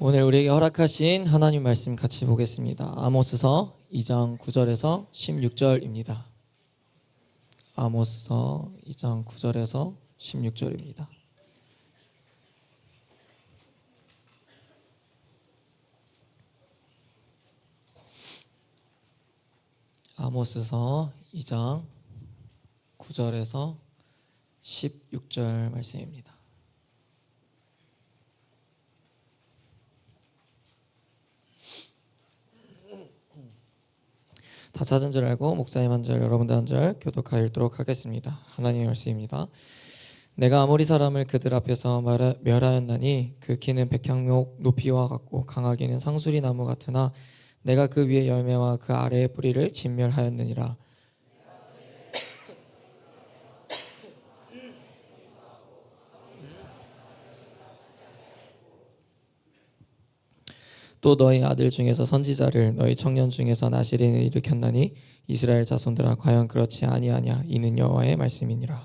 오늘 우리에게 허락하신 하나님 말씀 같이 보겠습니다. 아모스서 2장 9절에서 16절입니다. 아모스서 2장 9절에서 16절입니다. 아모스서 2장 9절에서 16절 말씀입니다. 다 찾은 줄 알고 목사님 한 절, 여러분들 한 절 교독하여 읽도록 하겠습니다. 하나님의 말씀입니다. 내가 아모리 사람을 그들 앞에서 멸하였나니 그 키는 백향목 높이와 같고 강하기는 상수리 나무 같으나 내가 그 위에 열매와 그 아래의 뿌리를 진멸하였느니라. 또 너희 아들 중에서 선지자를 너희 청년 중에서 나시린을 일으켰나니 이스라엘 자손들아 과연 그렇지 아니하냐. 이는 여호와의 말씀이니라.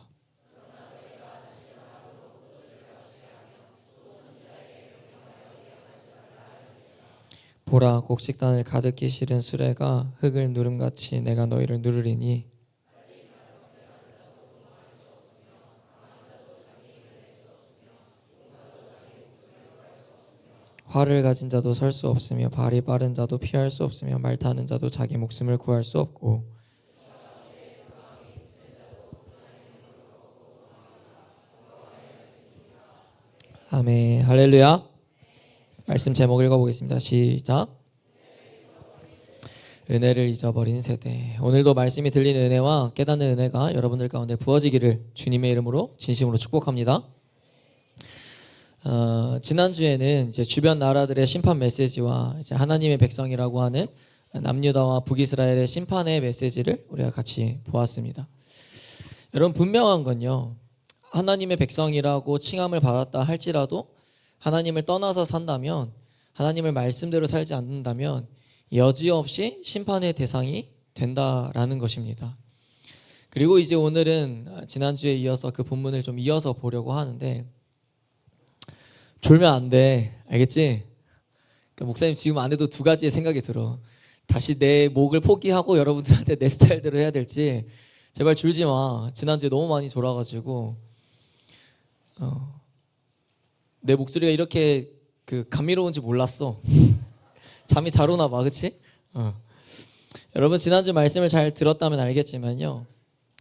보라, 곡식단을 가득히 실은 수레가 흙을 누름같이 내가 너희를 누르리니 활을 가진 자도 설 수 없으며 발이 빠른 자도 피할 수 없으며 말 타는 자도 자기 목숨을 구할 수 없고. 아멘. 할렐루야. 말씀 제목 읽어보겠습니다. 시작. 은혜를 잊어버린 세대. 오늘도 말씀이 들리는 은혜와 깨닫는 은혜가 여러분들 가운데 부어지기를 주님의 이름으로 진심으로 축복합니다. 지난주에는 이제 주변 나라들의 심판 메시지와 이제 하나님의 백성이라고 하는 남유다와 북이스라엘의 심판의 메시지를 우리가 같이 보았습니다. 여러분, 분명한 건요, 하나님의 백성이라고 칭함을 받았다 할지라도 하나님을 떠나서 산다면, 하나님의 말씀대로 살지 않는다면 여지없이 심판의 대상이 된다라는 것입니다. 그리고 이제 오늘은 지난주에 이어서 그 본문을 좀 이어서 보려고 하는데, 졸면 안 돼. 알겠지? 그러니까 목사님 지금 안 해도 두 가지의 생각이 들어. 다시 내 목을 포기하고 여러분들한테 내 스타일대로 해야 될지, 제발 졸지 마. 지난주에 너무 많이 졸아가지고 내 목소리가 이렇게 감미로운지 몰랐어. 잠이 잘 오나 봐. 그치? 여러분, 지난주 말씀을 잘 들었다면 알겠지만요,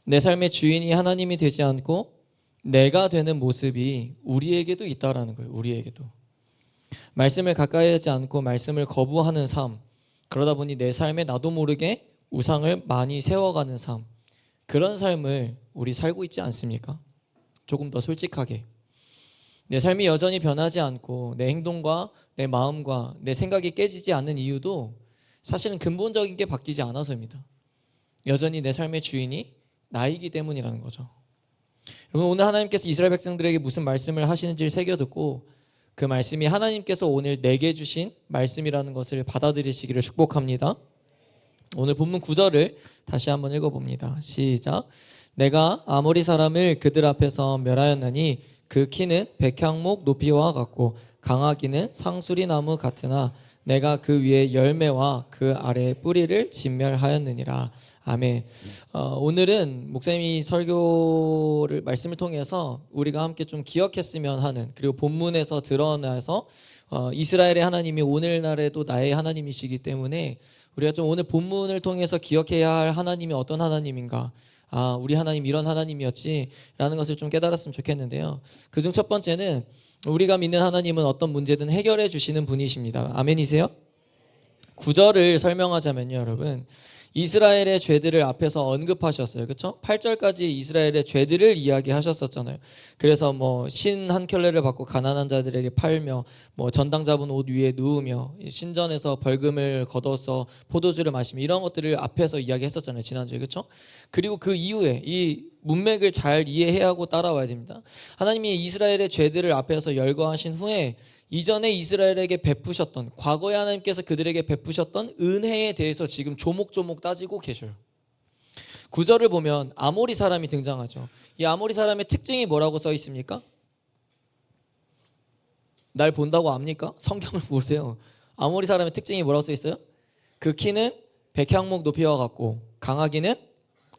내 삶의 주인이 하나님이 되지 않고 내가 되는 모습이 우리에게도 있다라는 거예요. 우리에게도. 말씀을 가까이 하지 않고 말씀을 거부하는 삶, 그러다 보니 내 삶에 나도 모르게 우상을 많이 세워가는 삶, 그런 삶을 우리 살고 있지 않습니까? 조금 더 솔직하게. 내 삶이 여전히 변하지 않고 내 행동과 내 마음과 내 생각이 깨지지 않는 이유도 사실은 근본적인 게 바뀌지 않아서입니다. 여전히 내 삶의 주인이 나이기 때문이라는 거죠. 여러분, 오늘 하나님께서 이스라엘 백성들에게 무슨 말씀을 하시는지를 새겨듣고 그 말씀이 하나님께서 오늘 내게 주신 말씀이라는 것을 받아들이시기를 축복합니다. 오늘 본문 9절을 다시 한번 읽어봅니다. 시작. 내가 아모리 사람을 그들 앞에서 멸하였나니 그 키는 백향목 높이와 같고 강하기는 상수리 나무 같으나 내가 그 위에 열매와 그 아래의 뿌리를 진멸하였느니라. 아멘. 오늘은 목사님이 설교를 말씀을 통해서 우리가 함께 좀 기억했으면 하는, 그리고 본문에서 드러나서 이스라엘의 하나님이 오늘날에도 나의 하나님이시기 때문에 우리가 좀 오늘 본문을 통해서 기억해야 할 하나님이 어떤 하나님인가, 우리 하나님 이런 하나님이었지 라는 것을 좀 깨달았으면 좋겠는데요. 그중 첫 번째는 우리가 믿는 하나님은 어떤 문제든 해결해 주시는 분이십니다. 아멘이세요? 9절을 설명하자면요, 여러분, 이스라엘의 죄들을 앞에서 언급하셨어요. 그렇죠? 8절까지 이스라엘의 죄들을 이야기하셨었잖아요. 그래서 신 한 켤레를 받고 가난한 자들에게 팔며 전당 잡은 옷 위에 누우며 신전에서 벌금을 걷어서 포도주를 마시며 이런 것들을 앞에서 이야기했었잖아요, 지난주에. 그렇죠? 그리고 그 이후에 이 문맥을 잘 이해해야 하고 따라와야 됩니다. 하나님이 이스라엘의 죄들을 앞에서 열거하신 후에 이전에 이스라엘에게 베푸셨던, 과거에 하나님께서 그들에게 베푸셨던 은혜에 대해서 지금 조목조목 따지고 계셔요. 9절을 보면 아모리 사람이 등장하죠. 이 아모리 사람의 특징이 뭐라고 써 있습니까? 날 본다고 압니까? 성경을 보세요. 아모리 사람의 특징이 뭐라고 써 있어요? 그 키는 백향목 높이와 같고 강하기는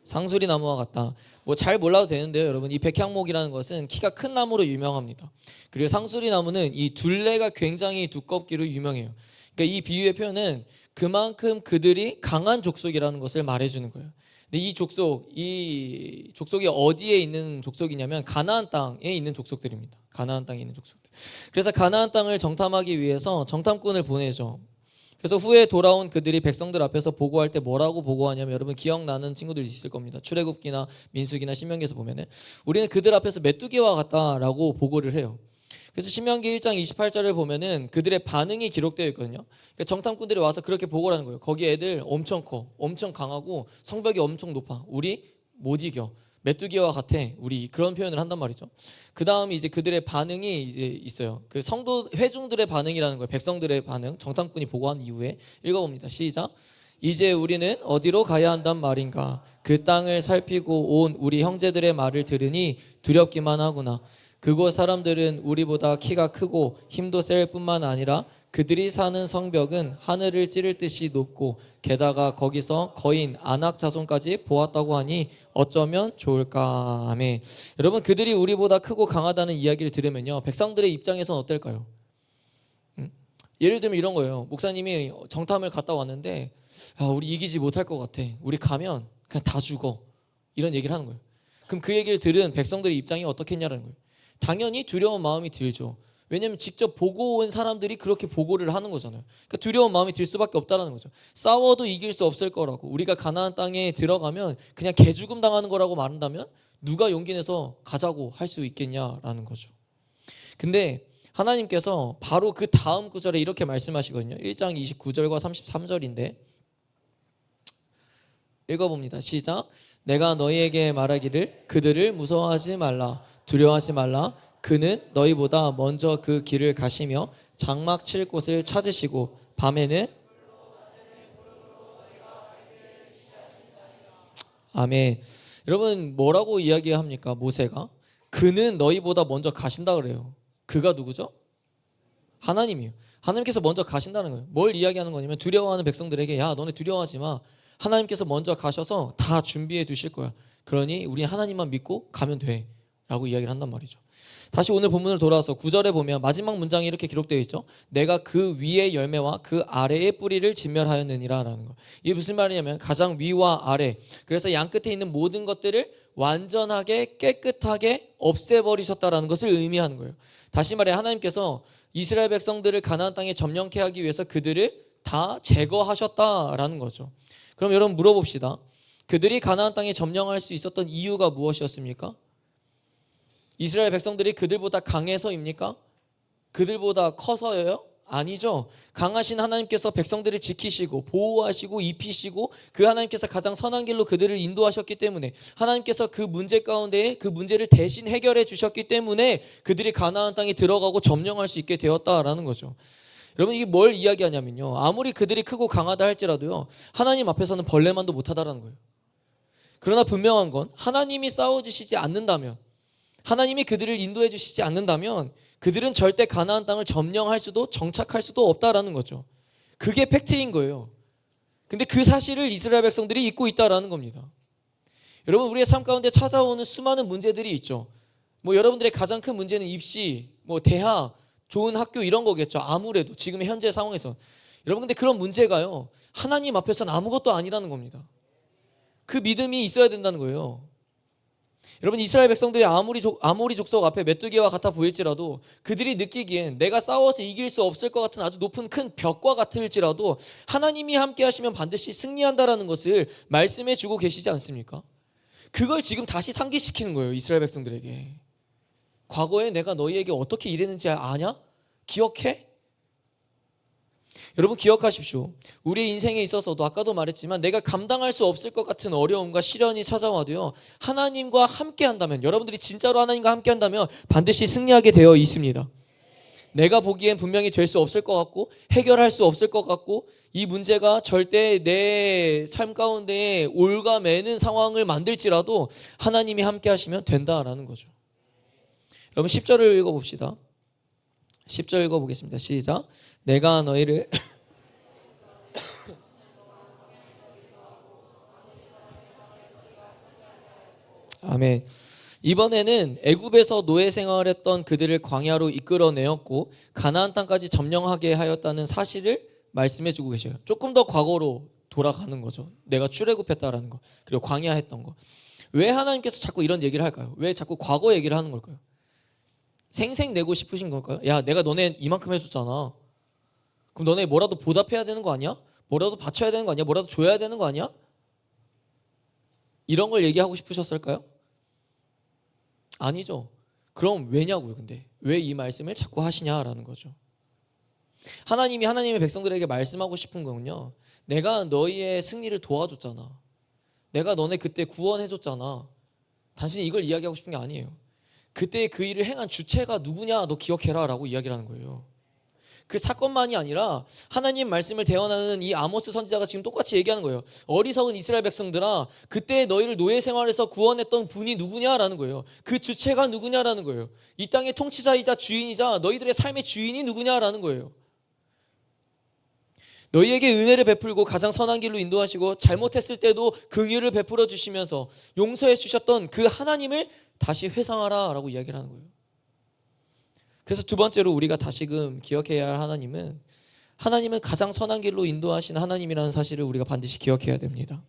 상수리 나무와 같다. 뭐 잘 몰라도 되는데요, 여러분. 이 백향목이라는 것은 키가 큰 나무로 유명합니다. 그리고 상수리 나무는 이 둘레가 굉장히 두껍기로 유명해요. 그러니까 이 비유의 표현은 그만큼 그들이 강한 족속이라는 것을 말해주는 거예요. 근데 이 족속이 어디에 있는 족속이냐면 가나안 땅에 있는 족속들입니다. 가나안 땅에 있는 족속들. 그래서 가나안 땅을 정탐하기 위해서 정탐꾼을 보내죠. 그래서 후에 돌아온 그들이 백성들 앞에서 보고할 때 뭐라고 보고하냐면, 여러분 기억나는 친구들 있을 겁니다. 출애굽기나 민수기나 신명기에서 보면은 우리는 그들 앞에서 메뚜기와 같다라고 보고를 해요. 그래서 신명기 1장 28절을 보면은 그들의 반응이 기록되어 있거든요. 그러니까 정탐꾼들이 와서 그렇게 보고를 하는 거예요. 거기 애들 엄청 커, 엄청 강하고 성벽이 엄청 높아. 우리 못 이겨. 메뚜기와 같아. 우리 그런 표현을 한단 말이죠. 그 다음에 이제 그들의 반응이 이제 있어요. 그 성도 회중들의 반응이라는 거예요. 백성들의 반응. 정탐꾼이 보고한 이후에 읽어봅니다. 시작. 이제 우리는 어디로 가야 한단 말인가? 그 땅을 살피고 온 우리 형제들의 말을 들으니 두렵기만 하구나. 그곳 사람들은 우리보다 키가 크고 힘도 셀 뿐만 아니라 그들이 사는 성벽은 하늘을 찌를 듯이 높고 게다가 거기서 거인 아낙 자손까지 보았다고 하니 어쩌면 좋을까. 아멘. 여러분, 그들이 우리보다 크고 강하다는 이야기를 들으면요, 백성들의 입장에서는 어떨까요? 예를 들면 이런 거예요. 목사님이 정탐을 갔다 왔는데 우리 이기지 못할 것 같아. 우리 가면 그냥 다 죽어. 이런 얘기를 하는 거예요. 그럼 그 얘기를 들은 백성들의 입장이 어떻겠냐는 거예요. 당연히 두려운 마음이 들죠. 왜냐하면 직접 보고 온 사람들이 그렇게 보고를 하는 거잖아요. 그러니까 두려운 마음이 들 수밖에 없다는 거죠. 싸워도 이길 수 없을 거라고. 우리가 가나안 땅에 들어가면 그냥 개죽음 당하는 거라고 말한다면 누가 용기 내서 가자고 할 수 있겠냐라는 거죠. 근데 하나님께서 바로 그 다음 구절에 이렇게 말씀하시거든요. 1장 29절과 33절인데 읽어봅니다. 시작. 내가 너희에게 말하기를 그들을 무서워하지 말라, 두려워하지 말라. 그는 너희보다 먼저 그 길을 가시며 장막 칠 곳을 찾으시고 밤에는 아멘. 여러분 뭐라고 이야기합니까? 모세가 그는 너희보다 먼저 가신다 그래요. 그가 누구죠? 하나님이에요. 하나님께서 먼저 가신다는 거예요. 뭘 이야기하는 거냐면 두려워하는 백성들에게 야 너네 두려워하지 마. 하나님께서 먼저 가셔서 다 준비해 두실 거야. 그러니 우리 하나님만 믿고 가면 돼 라고 이야기를 한단 말이죠. 다시 오늘 본문을 돌아와서 9절에 보면 마지막 문장이 이렇게 기록되어 있죠. 내가 그 위의 열매와 그 아래의 뿌리를 진멸하였느니라 라는 거. 이게 무슨 말이냐면 가장 위와 아래, 그래서 양 끝에 있는 모든 것들을 완전하게 깨끗하게 없애버리셨다라는 것을 의미하는 거예요. 다시 말해 하나님께서 이스라엘 백성들을 가나안 땅에 점령케 하기 위해서 그들을 다 제거하셨다라는 거죠. 그럼 여러분 물어봅시다. 그들이 가나안 땅에 점령할 수 있었던 이유가 무엇이었습니까? 이스라엘 백성들이 그들보다 강해서입니까? 그들보다 커서예요? 아니죠. 강하신 하나님께서 백성들을 지키시고 보호하시고 입히시고 그 하나님께서 가장 선한 길로 그들을 인도하셨기 때문에, 하나님께서 그 문제 가운데 그 문제를 대신 해결해 주셨기 때문에 그들이 가나안 땅에 들어가고 점령할 수 있게 되었다라는 거죠. 여러분 이게 뭘 이야기하냐면요, 아무리 그들이 크고 강하다 할지라도요 하나님 앞에서는 벌레만도 못하다라는 거예요. 그러나 분명한 건 하나님이 싸워주시지 않는다면, 하나님이 그들을 인도해 주시지 않는다면 그들은 절대 가나안 땅을 점령할 수도 정착할 수도 없다라는 거죠. 그게 팩트인 거예요. 근데 그 사실을 이스라엘 백성들이 잊고 있다라는 겁니다. 여러분 우리의 삶 가운데 찾아오는 수많은 문제들이 있죠. 뭐 여러분들의 가장 큰 문제는 입시, 뭐 대학, 좋은 학교 이런 거겠죠. 아무래도 지금의 현재 상황에서. 여러분 근데 그런 문제가요 하나님 앞에서는 아무것도 아니라는 겁니다. 그 믿음이 있어야 된다는 거예요. 여러분 이스라엘 백성들이 아모리 족속 앞에 메뚜기와 같아 보일지라도 그들이 느끼기엔 내가 싸워서 이길 수 없을 것 같은 아주 높은 큰 벽과 같을지라도 하나님이 함께 하시면 반드시 승리한다라는 것을 말씀해 주고 계시지 않습니까? 그걸 지금 다시 상기시키는 거예요. 이스라엘 백성들에게. 과거에 내가 너희에게 어떻게 일했는지 아냐? 기억해? 여러분 기억하십시오. 우리의 인생에 있어서도 아까도 말했지만 내가 감당할 수 없을 것 같은 어려움과 시련이 찾아와도요 하나님과 함께 한다면, 여러분들이 진짜로 하나님과 함께 한다면 반드시 승리하게 되어 있습니다. 내가 보기엔 분명히 될 수 없을 것 같고 해결할 수 없을 것 같고 이 문제가 절대 내 삶 가운데 올가매는 상황을 만들지라도 하나님이 함께 하시면 된다라는 거죠. 여러분 10절을 읽어봅시다. 10절 읽어보겠습니다. 시작. 내가 너희를 아멘. 이번에는 애굽에서 노예 생활했던 그들을 광야로 이끌어내었고 가나안 땅까지 점령하게 하였다는 사실을 말씀해주고 계셔요. 조금 더 과거로 돌아가는 거죠. 내가 출애굽했다라는 거, 그리고 광야했던 거. 왜 하나님께서 자꾸 이런 얘기를 할까요? 왜 자꾸 과거 얘기를 하는 걸까요? 생색내고 싶으신 걸까요? 야, 내가 너네 이만큼 해줬잖아. 그럼 너네 뭐라도 보답해야 되는 거 아니야? 뭐라도 바쳐야 되는 거 아니야? 뭐라도 줘야 되는 거 아니야? 이런 걸 얘기하고 싶으셨을까요? 아니죠. 그럼 왜냐고요? 근데 왜 이 말씀을 자꾸 하시냐라는 거죠. 하나님이 하나님의 백성들에게 말씀하고 싶은 거는요, 내가 너희의 승리를 도와줬잖아. 내가 너네 그때 구원해줬잖아. 단순히 이걸 이야기하고 싶은 게 아니에요. 그때 그 일을 행한 주체가 누구냐 너 기억해라 라고 이야기를 하는 거예요. 그 사건만이 아니라 하나님 말씀을 대언하는 이 아모스 선지자가 지금 똑같이 얘기하는 거예요. 어리석은 이스라엘 백성들아, 그때 너희를 노예 생활에서 구원했던 분이 누구냐라는 거예요. 그 주체가 누구냐라는 거예요. 이 땅의 통치자이자 주인이자 너희들의 삶의 주인이 누구냐라는 거예요. 너희에게 은혜를 베풀고 가장 선한 길로 인도하시고 잘못했을 때도 긍휼을 베풀어 주시면서 용서해 주셨던 그 하나님을 다시 회상하라 라고 이야기를 하는 거예요. 그래서 두 번째로 우리가 다시금 기억해야 할 하나님은 가장 선한 길로 인도하신 하나님이라는 사실을 우리가 반드시 기억해야 됩니다.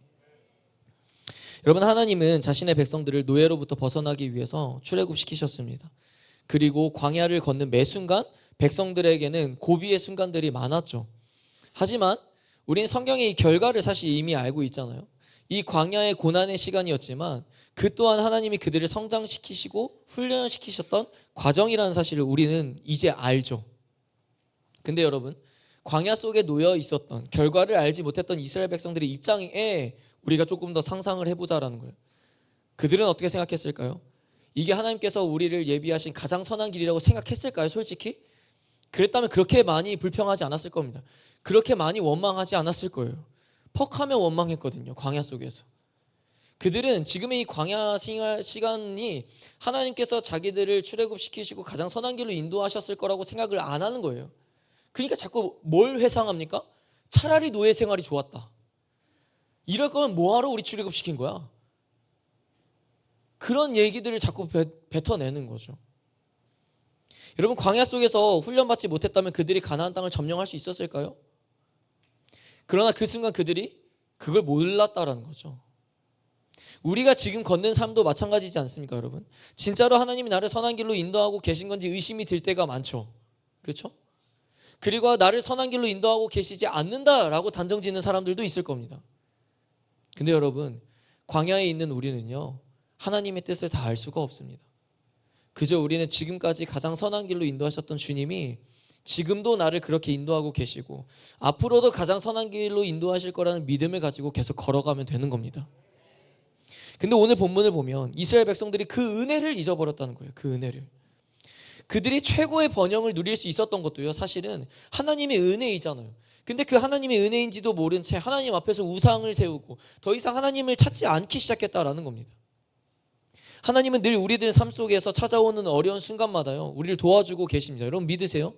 여러분, 하나님은 자신의 백성들을 노예로부터 벗어나기 위해서 출애굽시키셨습니다. 그리고 광야를 걷는 매 순간 백성들에게는 고비의 순간들이 많았죠. 하지만 우리는 성경의 이 결과를 사실 이미 알고 있잖아요. 이 광야의 고난의 시간이었지만 그 또한 하나님이 그들을 성장시키시고 훈련시키셨던 과정이라는 사실을 우리는 이제 알죠. 근데 여러분, 광야 속에 놓여 있었던 결과를 알지 못했던 이스라엘 백성들의 입장에 우리가 조금 더 상상을 해보자라는 거예요. 그들은 어떻게 생각했을까요? 이게 하나님께서 우리를 예비하신 가장 선한 길이라고 생각했을까요? 솔직히? 그랬다면 그렇게 많이 불평하지 않았을 겁니다. 그렇게 많이 원망하지 않았을 거예요. 퍽하면 원망했거든요. 광야 속에서. 그들은 지금의 이 광야 시간이 하나님께서 자기들을 출애굽시키시고 가장 선한 길로 인도하셨을 거라고 생각을 안 하는 거예요. 그러니까 자꾸 뭘 회상합니까? 차라리 노예 생활이 좋았다. 이럴 거면 뭐하러 우리 출애굽시킨 거야? 그런 얘기들을 자꾸 뱉어내는 거죠. 여러분, 광야 속에서 훈련받지 못했다면 그들이 가나안 땅을 점령할 수 있었을까요? 그러나 그 순간 그들이 그걸 몰랐다라는 거죠. 우리가 지금 걷는 삶도 마찬가지지 않습니까, 여러분? 진짜로 하나님이 나를 선한 길로 인도하고 계신 건지 의심이 들 때가 많죠. 그렇죠? 그리고 나를 선한 길로 인도하고 계시지 않는다라고 단정짓는 사람들도 있을 겁니다. 근데 여러분, 광야에 있는 우리는요, 하나님의 뜻을 다 알 수가 없습니다. 그저 우리는 지금까지 가장 선한 길로 인도하셨던 주님이 지금도 나를 그렇게 인도하고 계시고 앞으로도 가장 선한 길로 인도하실 거라는 믿음을 가지고 계속 걸어가면 되는 겁니다. 근데 오늘 본문을 보면 이스라엘 백성들이 그 은혜를 잊어버렸다는 거예요. 그 은혜를. 그들이 최고의 번영을 누릴 수 있었던 것도요, 사실은 하나님의 은혜이잖아요. 근데 그 하나님의 은혜인지도 모른 채 하나님 앞에서 우상을 세우고 더 이상 하나님을 찾지 않기 시작했다라는 겁니다. 하나님은 늘 우리들 삶 속에서 찾아오는 어려운 순간마다요, 우리를 도와주고 계십니다. 여러분 믿으세요?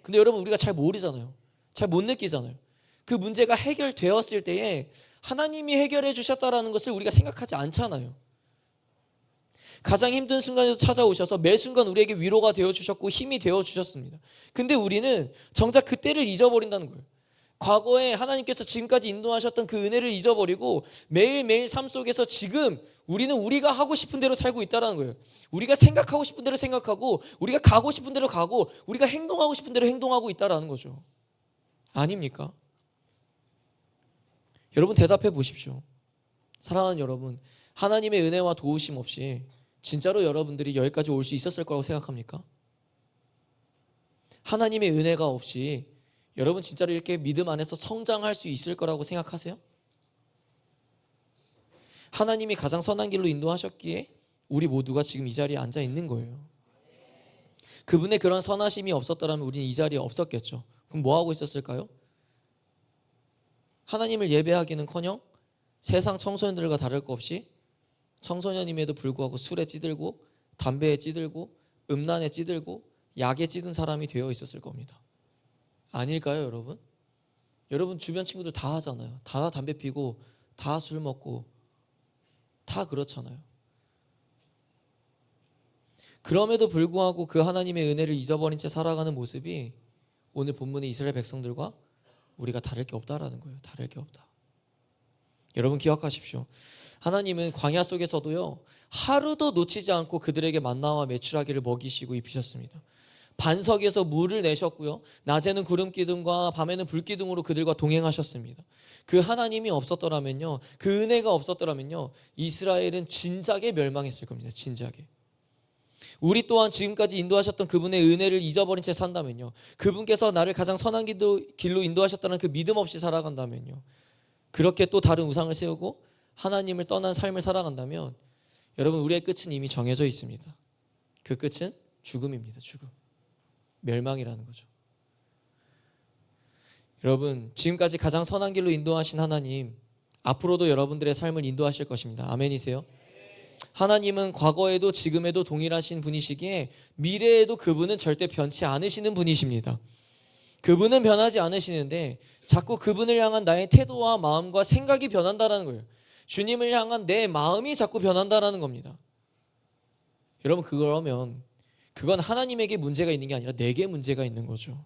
근데 여러분, 우리가 잘 모르잖아요. 잘 못 느끼잖아요. 그 문제가 해결되었을 때에 하나님이 해결해 주셨다라는 것을 우리가 생각하지 않잖아요. 가장 힘든 순간에도 찾아오셔서 매 순간 우리에게 위로가 되어주셨고 힘이 되어주셨습니다. 근데 우리는 정작 그때를 잊어버린다는 거예요. 과거에 하나님께서 지금까지 인도하셨던 그 은혜를 잊어버리고 매일매일 삶 속에서 지금 우리는 우리가 하고 싶은 대로 살고 있다는 거예요. 우리가 생각하고 싶은 대로 생각하고 우리가 가고 싶은 대로 가고 우리가 행동하고 싶은 대로 행동하고 있다는 거죠. 아닙니까? 여러분 대답해 보십시오. 사랑하는 여러분, 하나님의 은혜와 도우심 없이 진짜로 여러분들이 여기까지 올 수 있었을 거라고 생각합니까? 하나님의 은혜가 없이 여러분 진짜로 이렇게 믿음 안에서 성장할 수 있을 거라고 생각하세요? 하나님이 가장 선한 길로 인도하셨기에 우리 모두가 지금 이 자리에 앉아 있는 거예요. 그분의 그런 선하심이 없었더라면 우리는 이 자리에 없었겠죠. 그럼 뭐 하고 있었을까요? 하나님을 예배하기는커녕 세상 청소년들과 다를 것 없이 청소년임에도 불구하고 술에 찌들고 담배에 찌들고 음란에 찌들고 약에 찌든 사람이 되어 있었을 겁니다. 아닐까요, 여러분? 여러분 주변 친구들 다 하잖아요. 다 담배 피고 다 술 먹고 다 그렇잖아요. 그럼에도 불구하고 그 하나님의 은혜를 잊어버린 채 살아가는 모습이 오늘 본문의 이스라엘 백성들과 우리가 다를 게 없다라는 거예요. 다를 게 없다. 여러분 기억하십시오. 하나님은 광야 속에서도요, 하루도 놓치지 않고 그들에게 만나와 메추라기를 먹이시고 입히셨습니다. 반석에서 물을 내셨고요, 낮에는 구름 기둥과 밤에는 불 기둥으로 그들과 동행하셨습니다. 그 하나님이 없었더라면요, 그 은혜가 없었더라면요, 이스라엘은 진작에 멸망했을 겁니다. 진작에. 우리 또한 지금까지 인도하셨던 그분의 은혜를 잊어버린 채 산다면요, 그분께서 나를 가장 선한 길로 인도하셨다는 그 믿음 없이 살아간다면요, 그렇게 또 다른 우상을 세우고 하나님을 떠난 삶을 살아간다면 여러분, 우리의 끝은 이미 정해져 있습니다. 그 끝은 죽음입니다. 죽음. 멸망이라는 거죠. 여러분, 지금까지 가장 선한 길로 인도하신 하나님, 앞으로도 여러분들의 삶을 인도하실 것입니다. 아멘이세요? 하나님은 과거에도 지금에도 동일하신 분이시기에 미래에도 그분은 절대 변치 않으시는 분이십니다. 그분은 변하지 않으시는데 자꾸 그분을 향한 나의 태도와 마음과 생각이 변한다는 거예요. 주님을 향한 내 마음이 자꾸 변한다는 겁니다. 여러분, 그러면 그건 하나님에게 문제가 있는 게 아니라 내게 문제가 있는 거죠.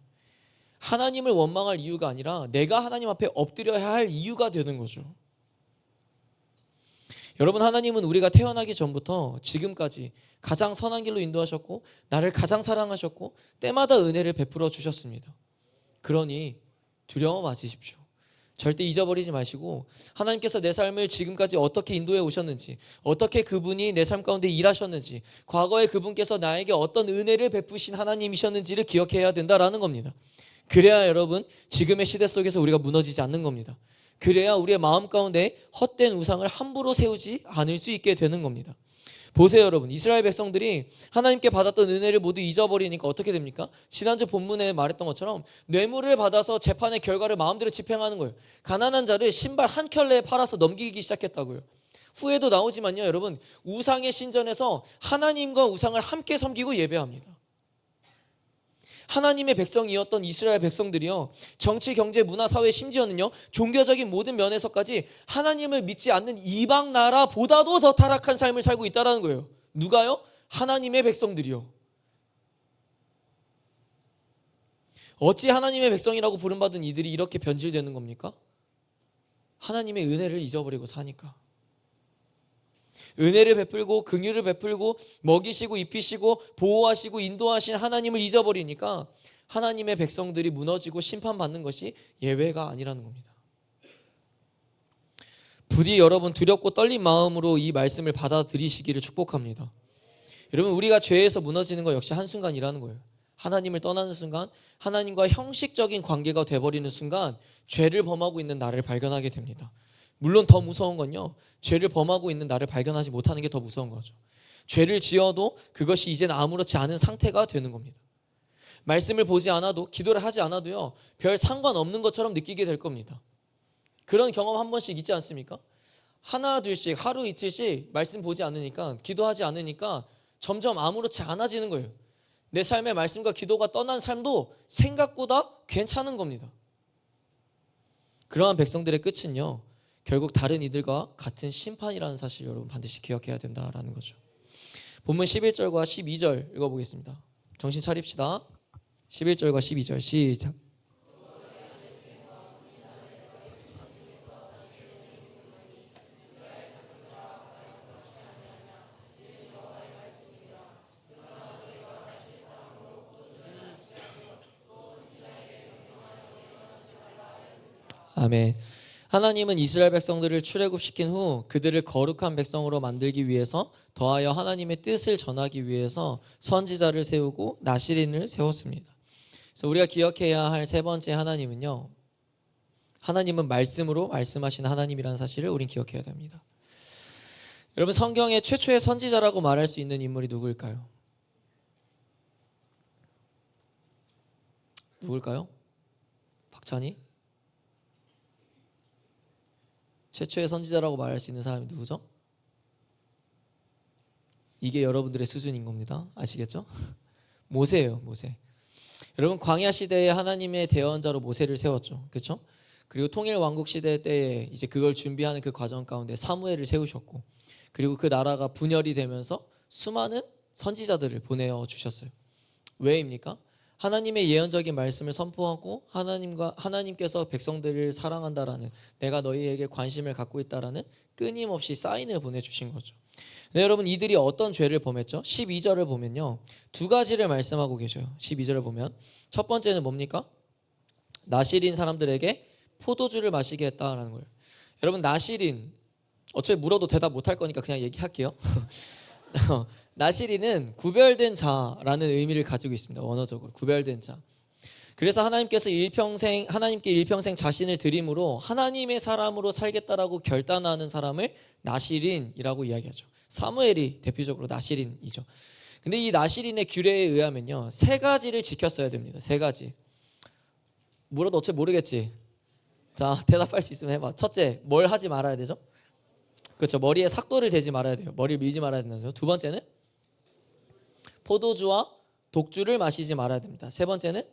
하나님을 원망할 이유가 아니라 내가 하나님 앞에 엎드려야 할 이유가 되는 거죠. 여러분, 하나님은 우리가 태어나기 전부터 지금까지 가장 선한 길로 인도하셨고 나를 가장 사랑하셨고 때마다 은혜를 베풀어 주셨습니다. 그러니 두려워 마시십시오. 절대 잊어버리지 마시고 하나님께서 내 삶을 지금까지 어떻게 인도해 오셨는지, 어떻게 그분이 내 삶 가운데 일하셨는지, 과거에 그분께서 나에게 어떤 은혜를 베푸신 하나님이셨는지를 기억해야 된다라는 겁니다. 그래야 여러분, 지금의 시대 속에서 우리가 무너지지 않는 겁니다. 그래야 우리의 마음 가운데 헛된 우상을 함부로 세우지 않을 수 있게 되는 겁니다. 보세요, 여러분. 이스라엘 백성들이 하나님께 받았던 은혜를 모두 잊어버리니까 어떻게 됩니까? 지난주 본문에 말했던 것처럼 뇌물을 받아서 재판의 결과를 마음대로 집행하는 거예요. 가난한 자를 신발 한 켤레에 팔아서 넘기기 시작했다고요. 후에도 나오지만요, 여러분, 우상의 신전에서 하나님과 우상을 함께 섬기고 예배합니다. 하나님의 백성이었던 이스라엘 백성들이요, 정치, 경제, 문화, 사회, 심지어는요 종교적인 모든 면에서까지 하나님을 믿지 않는 이방 나라보다도 더 타락한 삶을 살고 있다는 거예요. 누가요? 하나님의 백성들이요. 어찌 하나님의 백성이라고 부름받은 이들이 이렇게 변질되는 겁니까? 하나님의 은혜를 잊어버리고 사니까. 은혜를 베풀고 긍휼을 베풀고 먹이시고 입히시고 보호하시고 인도하신 하나님을 잊어버리니까 하나님의 백성들이 무너지고 심판받는 것이 예외가 아니라는 겁니다. 부디 여러분 두렵고 떨린 마음으로 이 말씀을 받아들이시기를 축복합니다. 여러분, 우리가 죄에서 무너지는 것 역시 한순간이라는 거예요. 하나님을 떠나는 순간, 하나님과 형식적인 관계가 돼버리는 순간 죄를 범하고 있는 나를 발견하게 됩니다. 물론 더 무서운 건요, 죄를 범하고 있는 나를 발견하지 못하는 게 더 무서운 거죠. 죄를 지어도 그것이 이제는 아무렇지 않은 상태가 되는 겁니다. 말씀을 보지 않아도, 기도를 하지 않아도요, 별 상관없는 것처럼 느끼게 될 겁니다. 그런 경험 한 번씩 있지 않습니까? 하나 둘씩, 하루 이틀씩 말씀 보지 않으니까, 기도하지 않으니까 점점 아무렇지 않아지는 거예요. 내 삶의 말씀과 기도가 떠난 삶도 생각보다 괜찮은 겁니다. 그러한 백성들의 끝은요, 결국 다른 이들과 같은 심판이라는 사실 여러분 반드시 기억해야 된다라는 거죠. 본문 11절과 12절 읽어보겠습니다. 정신 차립시다. 11절과 12절 시작. 아멘. 하나님은 이스라엘 백성들을 출애굽시킨 후 그들을 거룩한 백성으로 만들기 위해서 더하여 하나님의 뜻을 전하기 위해서 선지자를 세우고 나시린을 세웠습니다. 그래서 우리가 기억해야 할 세 번째 하나님은요, 하나님은 말씀으로 말씀하신 하나님이라는 사실을 우린 기억해야 됩니다. 여러분, 성경의 최초의 선지자라고 말할 수 있는 인물이 누구일까요? 누굴까요? 박찬희? 최초의 선지자라고 말할 수 있는 사람이 누구죠? 이게 여러분들의 수준인 겁니다. 아시겠죠? 모세예요. 모세. 여러분 광야 시대에 하나님의 대언자로 모세를 세웠죠. 그렇죠? 그리고 통일 왕국 시대 때에 이제 그걸 준비하는 그 과정 가운데 사무엘을 세우셨고, 그리고 그 나라가 분열이 되면서 수많은 선지자들을 보내어 주셨어요. 왜입니까? 하나님의 예언적인 말씀을 선포하고 하나님께서 백성들을 사랑한다라는, 내가 너희에게 관심을 갖고 있다라는 끊임없이 사인을 보내주신 거죠. 네, 여러분 이들이 어떤 죄를 범했죠? 12절을 보면요, 두 가지를 말씀하고 계셔요. 12절을 보면 첫 번째는 뭡니까? 나실인 사람들에게 포도주를 마시게 했다라는 거예요. 여러분 나실인, 어차피 물어도 대답 못할 거니까 그냥 얘기할게요. 나실인은 구별된 자라는 의미를 가지고 있습니다. 원어적으로 구별된 자. 그래서 하나님께 일평생 자신을 드림으로 하나님의 사람으로 살겠다라고 결단하는 사람을 나실인이라고 이야기하죠. 사무엘이 대표적으로 나실인이죠. 근데 이 나실인의 규례에 의하면요, 세 가지를 지켰어야 됩니다. 세 가지. 물어도 어차피 모르겠지. 자, 대답할 수 있으면 해봐. 첫째, 뭘 하지 말아야 되죠? 그렇죠. 머리에 삭도를 대지 말아야 돼요. 머리를 밀지 말아야 된다죠. 두 번째는 포도주와 독주를 마시지 말아야 됩니다. 세 번째는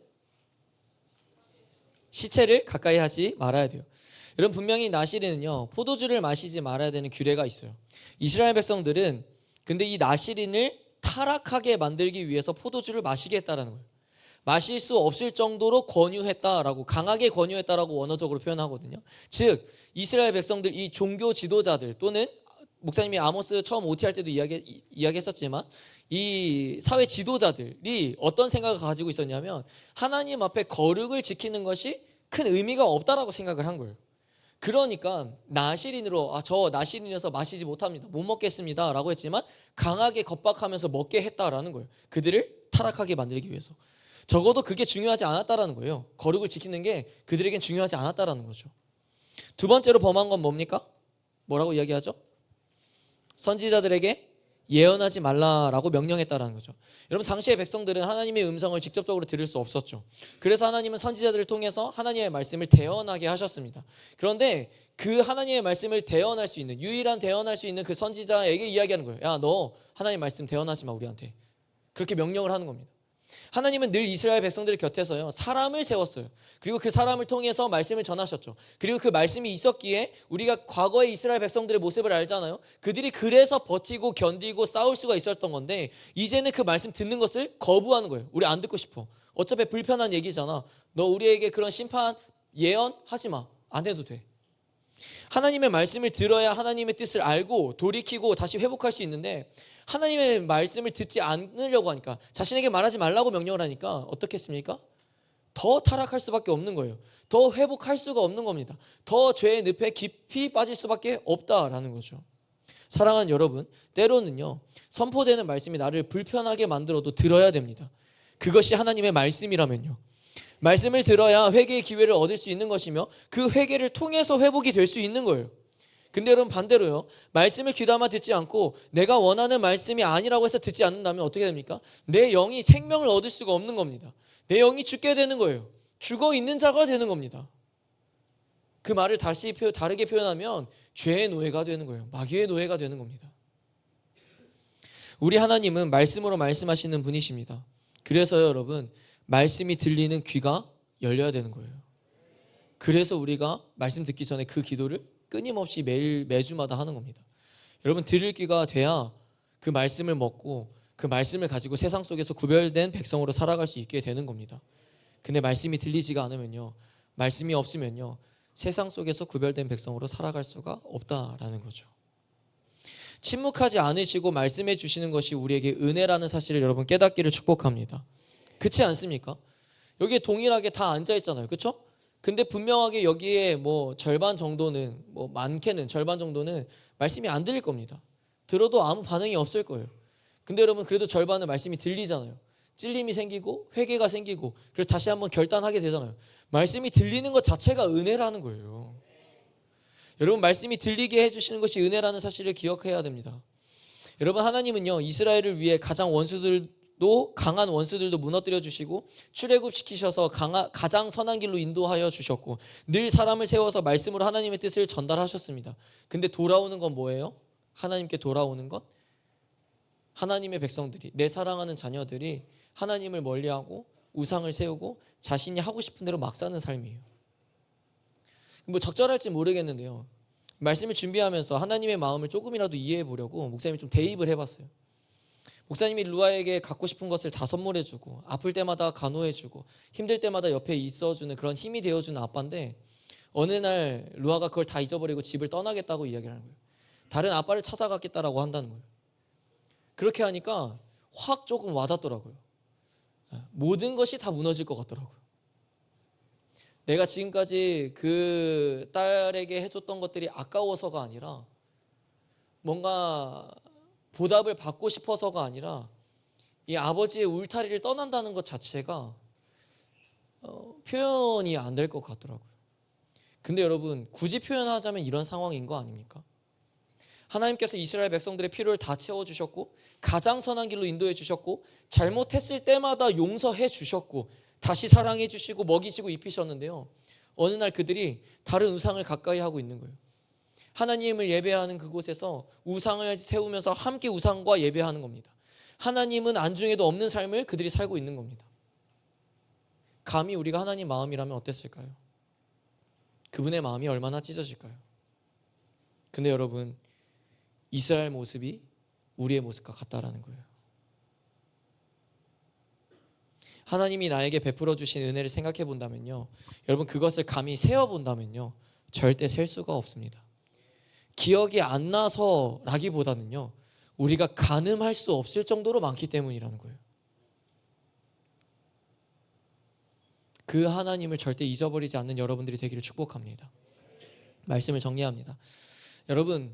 시체를 가까이 하지 말아야 돼요. 여러분 분명히 나실인은요, 포도주를 마시지 말아야 되는 규례가 있어요. 이스라엘 백성들은 근데 이 나실인을 타락하게 만들기 위해서 포도주를 마시게 했다라는 거예요. 마실 수 없을 정도로 권유했다라고, 강하게 권유했다라고 원어적으로 표현하거든요. 즉 이스라엘 백성들, 이 종교 지도자들, 또는 목사님이 아모스 처음 OT할 때도 이야기했었지만 이 사회 지도자들이 어떤 생각을 가지고 있었냐면, 하나님 앞에 거룩을 지키는 것이 큰 의미가 없다라고 생각을 한 거예요. 그러니까 나실인으로, 저 나실인이어서 마시지 못합니다, 못 먹겠습니다 라고 했지만 강하게 겁박하면서 먹게 했다라는 거예요. 그들을 타락하게 만들기 위해서. 적어도 그게 중요하지 않았다라는 거예요. 거룩을 지키는 게 그들에겐 중요하지 않았다라는 거죠. 두 번째로 범한 건 뭡니까? 뭐라고 이야기하죠? 선지자들에게 예언하지 말라라고 명령했다라는 거죠. 여러분 당시의 백성들은 하나님의 음성을 직접적으로 들을 수 없었죠. 그래서 하나님은 선지자들을 통해서 하나님의 말씀을 대언하게 하셨습니다. 그런데 그 하나님의 말씀을 대언할 수 있는, 유일한 대언할 수 있는 그 선지자에게 이야기하는 거예요. 야, 너 하나님 말씀 대언하지 마, 우리한테. 그렇게 명령을 하는 겁니다. 하나님은 늘 이스라엘 백성들 곁에서요, 사람을 세웠어요. 그리고 그 사람을 통해서 말씀을 전하셨죠. 그리고 그 말씀이 있었기에 우리가 과거의 이스라엘 백성들의 모습을 알잖아요. 그들이 그래서 버티고 견디고 싸울 수가 있었던 건데, 이제는 그 말씀 듣는 것을 거부하는 거예요. 우리 안 듣고 싶어. 어차피 불편한 얘기잖아. 너 우리에게 그런 심판 예언하지 마. 안 해도 돼. 하나님의 말씀을 들어야 하나님의 뜻을 알고 돌이키고 다시 회복할 수 있는데, 하나님의 말씀을 듣지 않으려고 하니까, 자신에게 말하지 말라고 명령을 하니까 어떻게 했습니까? 더 타락할 수밖에 없는 거예요. 더 회복할 수가 없는 겁니다. 더 죄의 늪에 깊이 빠질 수밖에 없다라는 거죠. 사랑하는 여러분, 때로는요, 선포되는 말씀이 나를 불편하게 만들어도 들어야 됩니다. 그것이 하나님의 말씀이라면요. 말씀을 들어야 회개의 기회를 얻을 수 있는 것이며, 그 회개를 통해서 회복이 될 수 있는 거예요. 근데 여러분 반대로요, 말씀을 귀담아 듣지 않고 내가 원하는 말씀이 아니라고 해서 듣지 않는다면 어떻게 됩니까? 내 영이 생명을 얻을 수가 없는 겁니다. 내 영이 죽게 되는 거예요. 죽어 있는 자가 되는 겁니다. 그 말을 다르게 표현하면 죄의 노예가 되는 거예요. 마귀의 노예가 되는 겁니다. 우리 하나님은 말씀으로 말씀하시는 분이십니다. 그래서 여러분, 말씀이 들리는 귀가 열려야 되는 거예요. 그래서 우리가 말씀 듣기 전에 그 기도를 끊임없이 매주마다 하는 겁니다. 여러분 들을 귀가 돼야 그 말씀을 먹고 그 말씀을 가지고 세상 속에서 구별된 백성으로 살아갈 수 있게 되는 겁니다. 근데 말씀이 들리지가 않으면요, 말씀이 없으면요, 세상 속에서 구별된 백성으로 살아갈 수가 없다라는 거죠. 침묵하지 않으시고 말씀해 주시는 것이 우리에게 은혜라는 사실을 여러분 깨닫기를 축복합니다. 그렇지 않습니까? 여기에 동일하게 다 앉아있잖아요. 그렇죠? 근데 분명하게 여기에 뭐 절반 정도는, 뭐 많게는 절반 정도는 말씀이 안 들릴 겁니다. 들어도 아무 반응이 없을 거예요. 근데 여러분 그래도 절반은 말씀이 들리잖아요. 찔림이 생기고 회개가 생기고, 그래서 다시 한번 결단하게 되잖아요. 말씀이 들리는 것 자체가 은혜라는 거예요. 여러분 말씀이 들리게 해주시는 것이 은혜라는 사실을 기억해야 됩니다. 여러분 하나님은요, 이스라엘을 위해 강한 원수들도 무너뜨려 주시고 출애굽시키셔서 가장 선한 길로 인도하여 주셨고, 늘 사람을 세워서 말씀으로 하나님의 뜻을 전달하셨습니다. 근데 돌아오는 건 뭐예요? 하나님께 돌아오는 것? 하나님의 백성들이, 내 사랑하는 자녀들이 하나님을 멀리하고 우상을 세우고 자신이 하고 싶은 대로 막 사는 삶이에요. 뭐 적절할지 모르겠는데요. 말씀을 준비하면서 하나님의 마음을 조금이라도 이해해 보려고 목사님이 좀 대입을 해봤어요. 목사님이 루아에게 갖고 싶은 것을 다 선물해주고 아플 때마다 간호해주고 힘들 때마다 옆에 있어주는 그런 힘이 되어주는 아빠인데 어느 날 루아가 그걸 다 잊어버리고 집을 떠나겠다고 이야기를 하는 거예요. 다른 아빠를 찾아가겠다라고 한다는 거예요. 그렇게 하니까 확 조금 와닿더라고요. 모든 것이 다 무너질 것 같더라고요. 내가 지금까지 그 딸에게 해줬던 것들이 아까워서가 아니라 뭔가 보답을 받고 싶어서가 아니라 이 아버지의 울타리를 떠난다는 것 자체가 표현이 안 될 것 같더라고요. 근데 여러분 굳이 표현하자면 이런 상황인 거 아닙니까? 하나님께서 이스라엘 백성들의 필요를 다 채워주셨고 가장 선한 길로 인도해 주셨고 잘못했을 때마다 용서해 주셨고 다시 사랑해 주시고 먹이시고 입히셨는데요. 어느 날 그들이 다른 우상을 가까이 하고 있는 거예요. 하나님을 예배하는 그곳에서 우상을 세우면서 함께 우상과 예배하는 겁니다. 하나님은 안중에도 없는 삶을 그들이 살고 있는 겁니다. 감히 우리가 하나님 마음이라면 어땠을까요? 그분의 마음이 얼마나 찢어질까요? 근데 여러분 이스라엘 모습이 우리의 모습과 같다라는 거예요. 하나님이 나에게 베풀어 주신 은혜를 생각해 본다면요, 여러분 그것을 감히 세어 본다면요 절대 셀 수가 없습니다. 기억이 안 나서라기보다는요 우리가 가늠할 수 없을 정도로 많기 때문이라는 거예요. 그 하나님을 절대 잊어버리지 않는 여러분들이 되기를 축복합니다. 말씀을 정리합니다. 여러분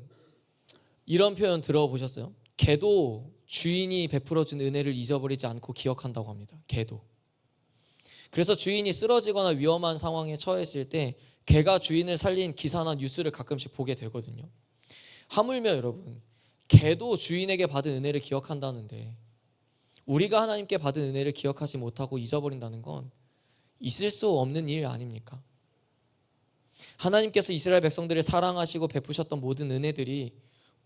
이런 표현 들어보셨어요? 개도 주인이 베풀어준 은혜를 잊어버리지 않고 기억한다고 합니다. 개도. 그래서 주인이 쓰러지거나 위험한 상황에 처했을 때 개가 주인을 살린 기사나 뉴스를 가끔씩 보게 되거든요. 하물며 여러분 개도 주인에게 받은 은혜를 기억한다는데 우리가 하나님께 받은 은혜를 기억하지 못하고 잊어버린다는 건 있을 수 없는 일 아닙니까? 하나님께서 이스라엘 백성들을 사랑하시고 베푸셨던 모든 은혜들이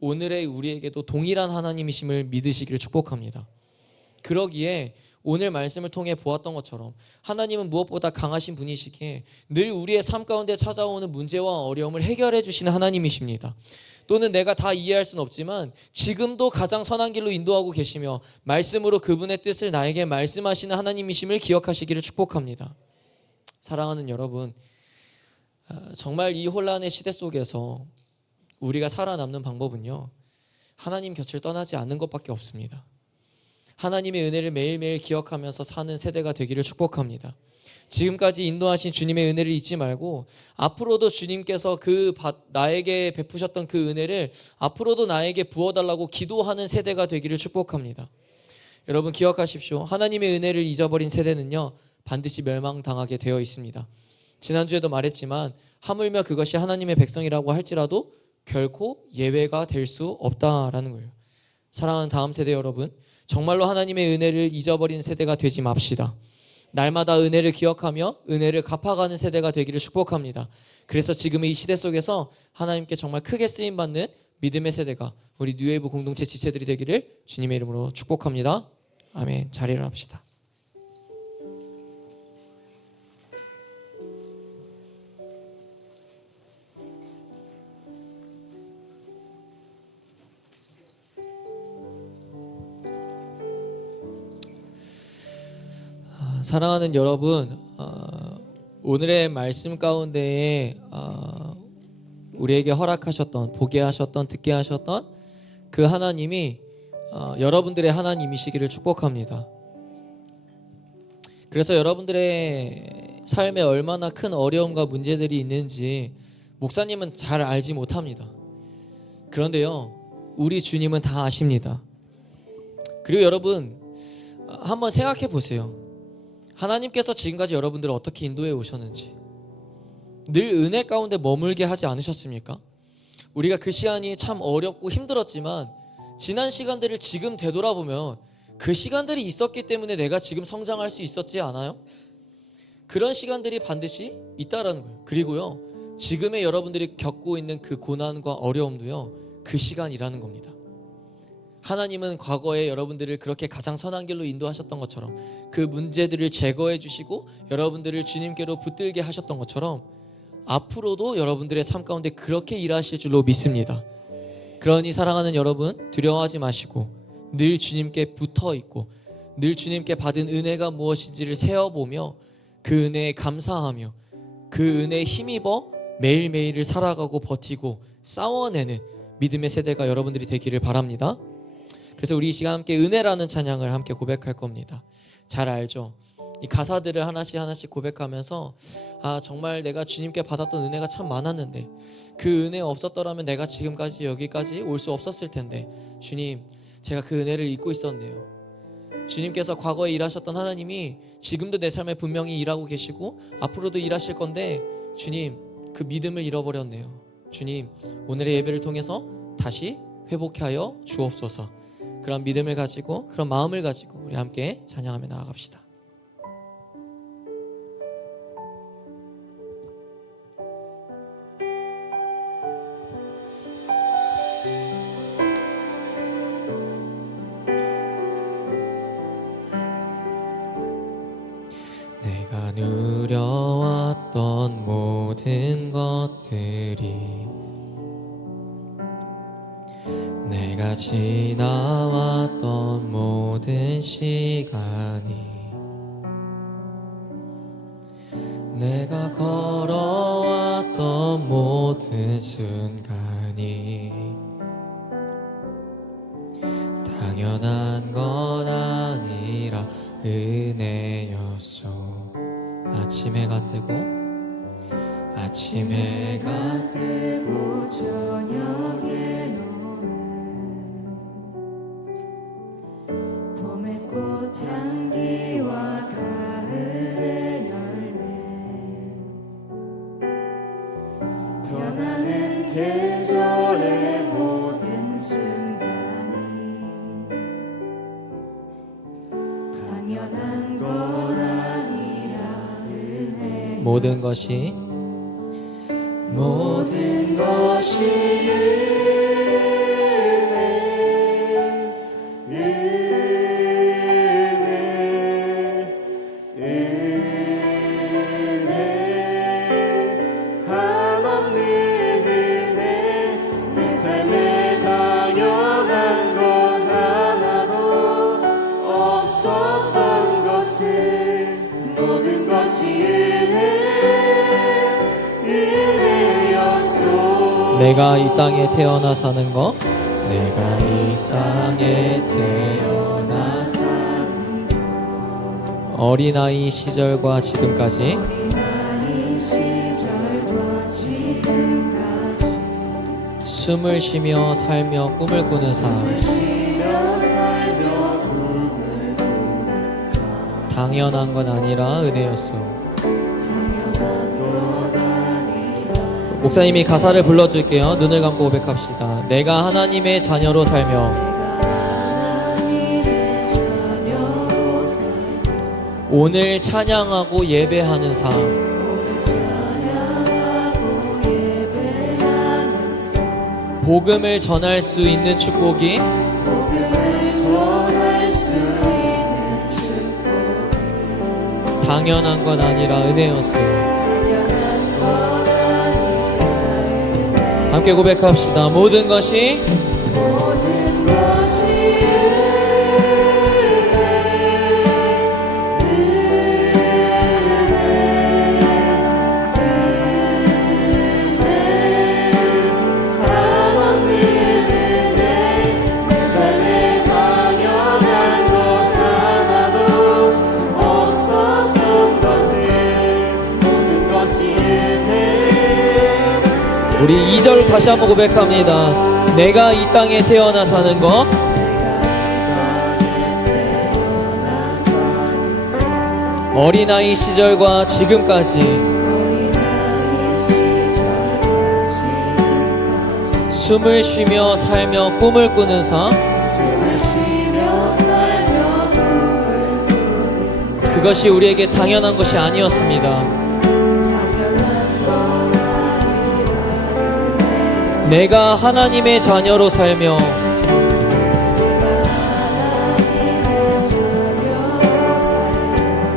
오늘의 우리에게도 동일한 하나님이심을 믿으시기를 축복합니다. 그러기에 오늘 말씀을 통해 보았던 것처럼 하나님은 무엇보다 강하신 분이시기에 늘 우리의 삶 가운데 찾아오는 문제와 어려움을 해결해 주시는 하나님이십니다. 또는 내가 다 이해할 수는 없지만 지금도 가장 선한 길로 인도하고 계시며 말씀으로 그분의 뜻을 나에게 말씀하시는 하나님이심을 기억하시기를 축복합니다. 사랑하는 여러분, 정말 이 혼란의 시대 속에서 우리가 살아남는 방법은요 하나님 곁을 떠나지 않는 것밖에 없습니다. 하나님의 은혜를 매일매일 기억하면서 사는 세대가 되기를 축복합니다. 지금까지 인도하신 주님의 은혜를 잊지 말고 앞으로도 주님께서 나에게 베푸셨던 그 은혜를 앞으로도 나에게 부어달라고 기도하는 세대가 되기를 축복합니다. 여러분 기억하십시오. 하나님의 은혜를 잊어버린 세대는요 반드시 멸망당하게 되어 있습니다. 지난주에도 말했지만 하물며 그것이 하나님의 백성이라고 할지라도 결코 예외가 될 수 없다라는 거예요. 사랑하는 다음 세대 여러분, 정말로 하나님의 은혜를 잊어버린 세대가 되지 맙시다. 날마다 은혜를 기억하며 은혜를 갚아가는 세대가 되기를 축복합니다. 그래서 지금의 이 시대 속에서 하나님께 정말 크게 쓰임받는 믿음의 세대가 우리 뉴웨이브 공동체 지체들이 되기를 주님의 이름으로 축복합니다. 아멘. 자리를 합시다. 사랑하는 여러분, 오늘의 말씀 가운데에 우리에게 허락하셨던, 보게 하셨던, 듣게 하셨던 그 하나님이 여러분들의 하나님이시기를 축복합니다. 그래서 여러분들의 삶에 얼마나 큰 어려움과 문제들이 있는지 목사님은 잘 알지 못합니다. 그런데요, 우리 주님은 다 아십니다. 그리고 여러분 한번 생각해 보세요. 하나님께서 지금까지 여러분들을 어떻게 인도해 오셨는지 늘 은혜 가운데 머물게 하지 않으셨습니까? 우리가 그 시간이 참 어렵고 힘들었지만 지난 시간들을 지금 되돌아보면 그 시간들이 있었기 때문에 내가 지금 성장할 수 있었지 않아요? 그런 시간들이 반드시 있다라는 거예요. 그리고요 지금의 여러분들이 겪고 있는 그 고난과 어려움도요 그 시간이라는 겁니다. 하나님은 과거에 여러분들을 그렇게 가장 선한 길로 인도하셨던 것처럼, 그 문제들을 제거해 주시고 여러분들을 주님께로 붙들게 하셨던 것처럼 앞으로도 여러분들의 삶 가운데 그렇게 일하실 줄로 믿습니다. 그러니 사랑하는 여러분, 두려워하지 마시고 늘 주님께 붙어 있고 늘 주님께 받은 은혜가 무엇인지를 세어보며 그 은혜에 감사하며 그 은혜에 힘입어 매일매일을 살아가고 버티고 싸워내는 믿음의 세대가 여러분들이 되기를 바랍니다. 그래서 우리 이 시간 함께 은혜라는 찬양을 함께 고백할 겁니다. 잘 알죠? 이 가사들을 하나씩 고백하면서 정말 내가 주님께 받았던 은혜가 참 많았는데 그 은혜 없었더라면 내가 지금까지 여기까지 올 수 없었을 텐데 주님, 제가 그 은혜를 잊고 있었네요. 주님께서 과거에 일하셨던 하나님이 지금도 내 삶에 분명히 일하고 계시고 앞으로도 일하실 건데 주님, 그 믿음을 잃어버렸네요. 주님, 오늘의 예배를 통해서 다시 회복케 하여 주옵소서. 그런 믿음을 가지고, 그런 마음을 가지고 우리 함께 찬양하며 나아갑시다. 내가 누려왔던 모든 것들이, 내가 지나왔던 모든 시간이, 내가 걸어왔던 모든 순간이 당연한 건 아니라 은혜였소. 아침 해가 뜨고 저녁에 노을, 봄의 꽃향기와 가을의 열매, 변하는 계절의 모든 순간이 당연한 것 아니라 은혜. 모든 것이 은혜, 한없는 은혜. 내 삶에 당연한 것 하나도 없었던 것을, 모든 것이 은혜였소. 내가 이 땅에 태어나 사는 것, 내가 이 땅에 태어나 사는 것, 어린아이 시절과 지금까지 숨을 쉬며 살며 꿈을 꾸는 삶, 당연한 건 아니라 은혜였소. 목사님이 가사를 불러줄게요. 눈을 감고 고백합시다. 내가 하나님의 자녀로 살며 오늘 찬양하고 예배하는 삶, 복음을 전할 수 있는 축복이 당연한 건 아니라 은혜였어요. 함께 고백합시다. 모든 것이 우리 2절 다시 한번 고백합니다. 내가 이 땅에 태어나 사는 것, 어린아이 시절과 지금까지 숨을 쉬며 살며 꿈을 꾸는 삶, 그것이 우리에게 당연한 것이 아니었습니다. 내가 하나님의 자녀로 살며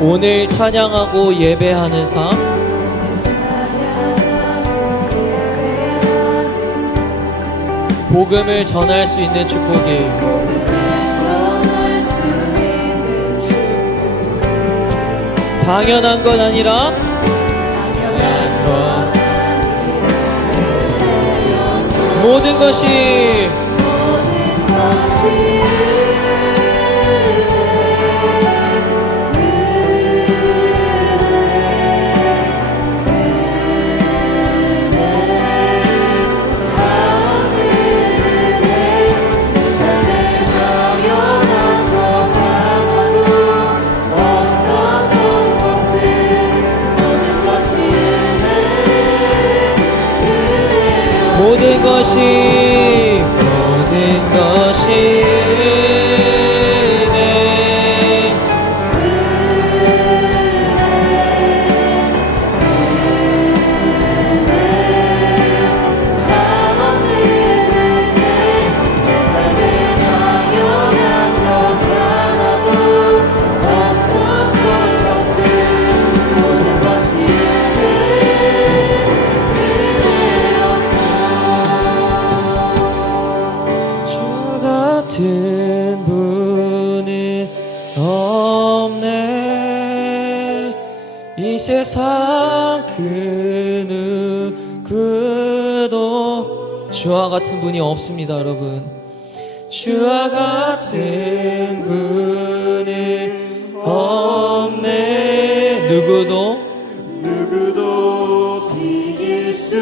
오늘 찬양하고 예배하는 삶, 복음을 전할 수 있는 축복이 당연한 건 아니라 모든 것이 모든 것이 은혜 한없는 은혜 내 삶에 당연한 것 하나도 없었던 것은 모든 것이 은혜였어. 주 같은 분은 없네. 이 세상 그 누구도 주와 같은 분이 없습니다, 여러분. 주와 같은 분은 없네. 누구도 비길 수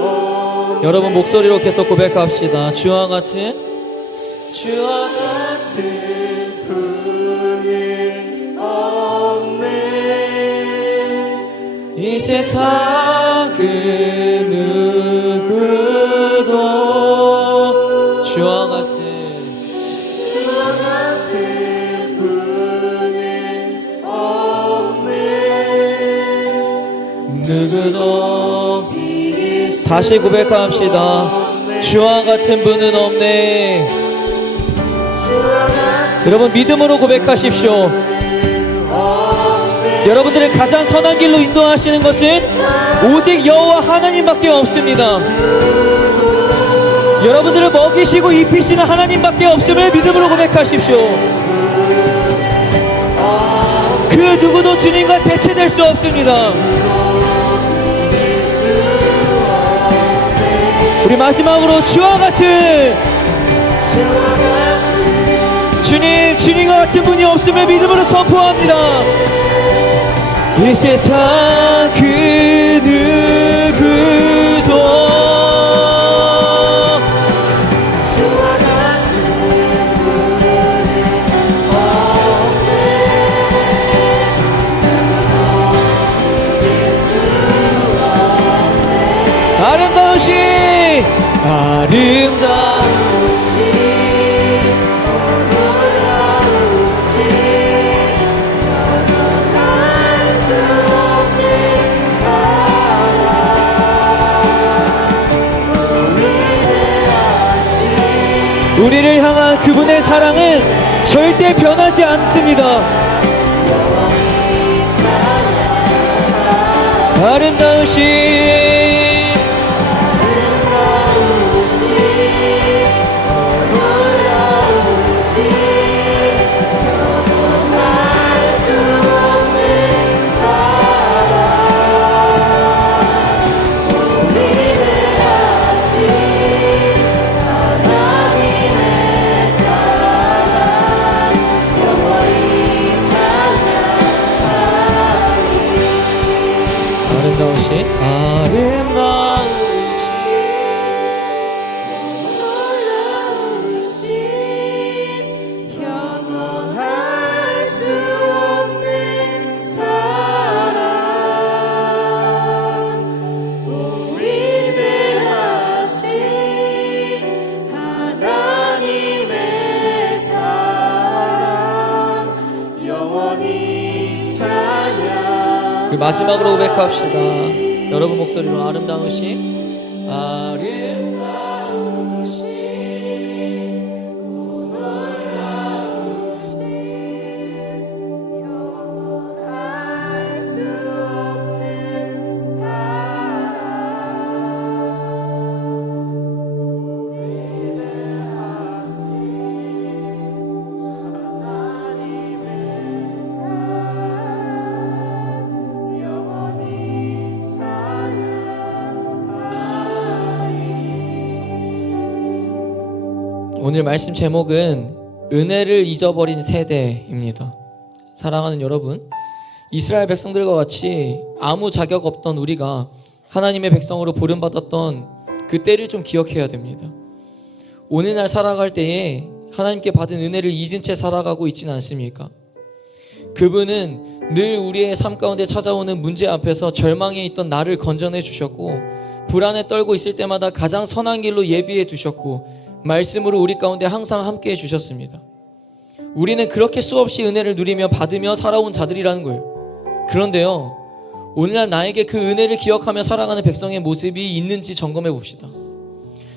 없네. 여러분 목소리로 계속 고백합시다. 주와 같은 분이 없네. 이 세상 그 누구도 주와 같은 분이 없네. 누구도 비길 수 다시 고백합시다. 주와 같은 분은 없네. 여러분 믿음으로 고백하십시오. 여러분들을 가장 선한 길로 인도하시는 것은 오직 여호와 하나님밖에 없습니다. 여러분들을 먹이시고 입히시는 하나님밖에 없음을 믿음으로 고백하십시오. 그 누구도 주님과 대체될 수 없습니다. 우리 마지막으로 주와 같은 주님과 같은 분이 없음을 믿음으로 선포합니다. 이 세상 그 누구도 주와 같은 분이 없네. 이길 수 없네. 아름다우신 우리를 향한 그분의 사랑은 절대 변하지 않습니다. 아름다우신 영원할 수 없는 사랑, 오 위대하신 하나님의 사랑, 영원히 찬양. 우리 마지막으로 고백합시다. 여러분 목소리로 아름다우신 오늘 말씀 제목은 은혜를 잊어버린 세대입니다. 사랑하는 여러분, 이스라엘 백성들과 같이 아무 자격 없던 우리가 하나님의 백성으로 부름받았던 그 때를 좀 기억해야 됩니다. 오늘날 살아갈 때에 하나님께 받은 은혜를 잊은 채 살아가고 있지는 않습니까? 그분은 늘 우리의 삶 가운데 찾아오는 문제 앞에서 절망에 있던 나를 건져내 주셨고, 불안에 떨고 있을 때마다 가장 선한 길로 예비해 두셨고, 말씀으로 우리 가운데 항상 함께 해주셨습니다. 우리는 그렇게 수없이 은혜를 누리며 받으며 살아온 자들이라는 거예요. 그런데요, 오늘날 나에게 그 은혜를 기억하며 살아가는 백성의 모습이 있는지 점검해 봅시다.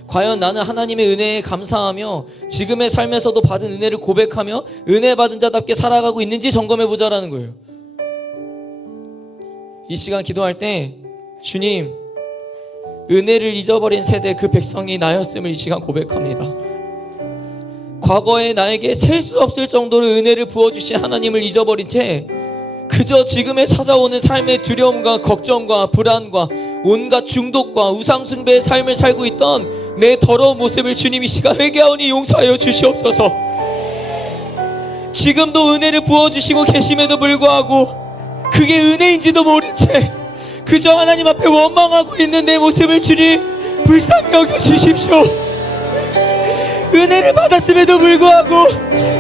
과연 나는 하나님의 은혜에 감사하며 지금의 삶에서도 받은 은혜를 고백하며 은혜 받은 자답게 살아가고 있는지 점검해 보자라는 거예요. 이 시간 기도할 때 주님, 은혜를 잊어버린 세대 그 백성이 나였음을 이 시간 고백합니다. 과거에 나에게 셀 수 없을 정도로 은혜를 부어주신 하나님을 잊어버린 채 그저 지금에 찾아오는 삶의 두려움과 걱정과 불안과 온갖 중독과 우상숭배의 삶을 살고 있던 내 더러운 모습을 주님이 시간 회개하오니 용서하여 주시옵소서. 지금도 은혜를 부어주시고 계심에도 불구하고 그게 은혜인지도 모른 채 그저 하나님 앞에 원망하고 있는 내 모습을 주님 불쌍히 여겨주십시오. 은혜를 받았음에도 불구하고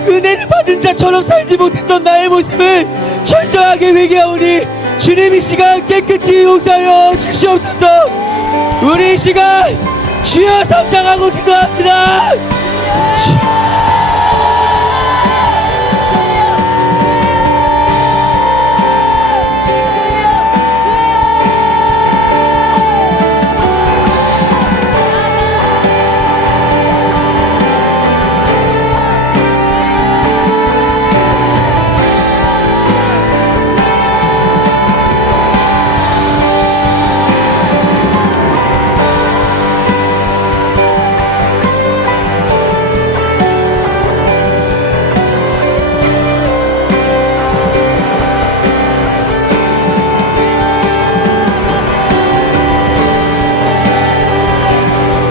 은혜를 받은 자처럼 살지 못했던 나의 모습을 철저하게 회개하오니 주님 이 시간 깨끗이 용서하여 주시옵소서. 우리 이 시간 주여 삼창하고 기도합니다.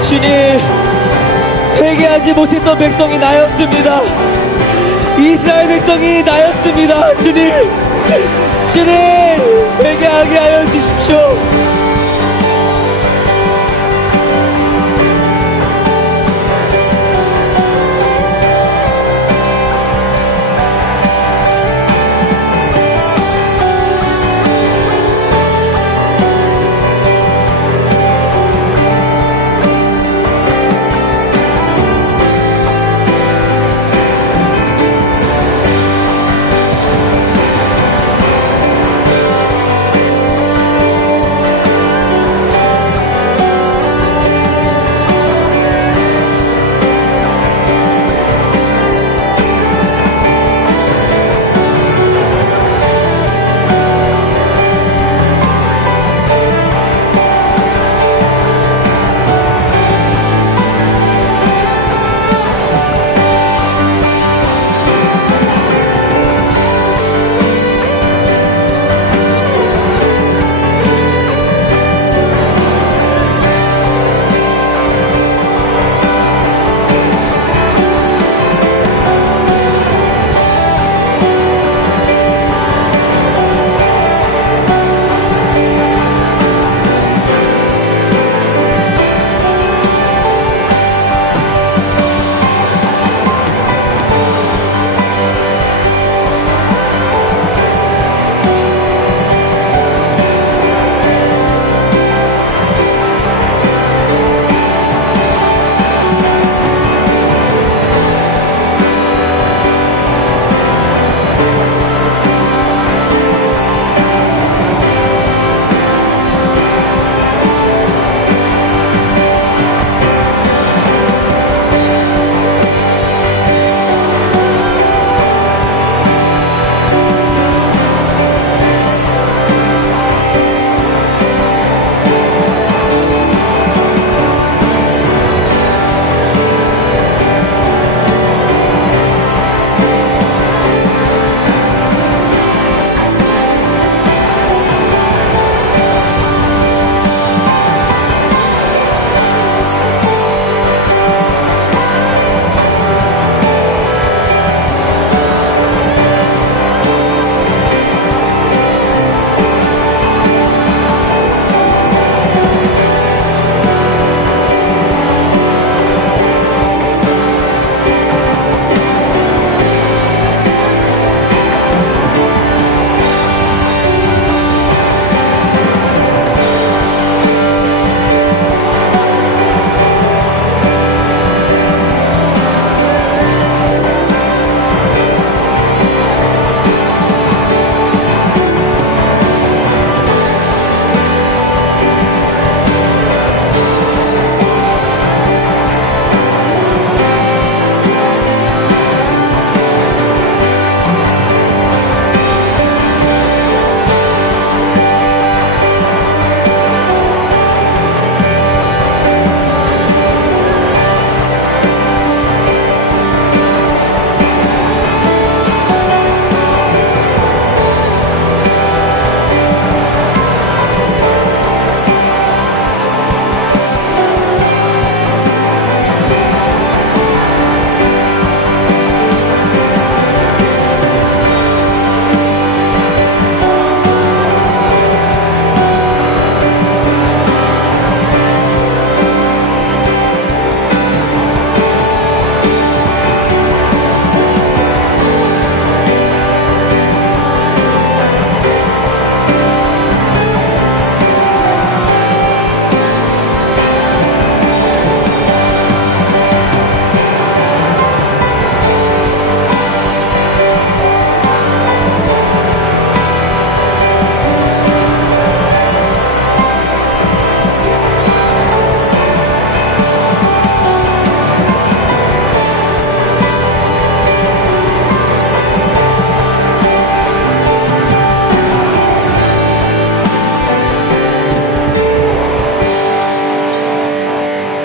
주님, 회개하지 못했던 백성이 나였습니다. 이스라엘 백성이 나였습니다. 주님, 주님 회개하게 하여 주십시오.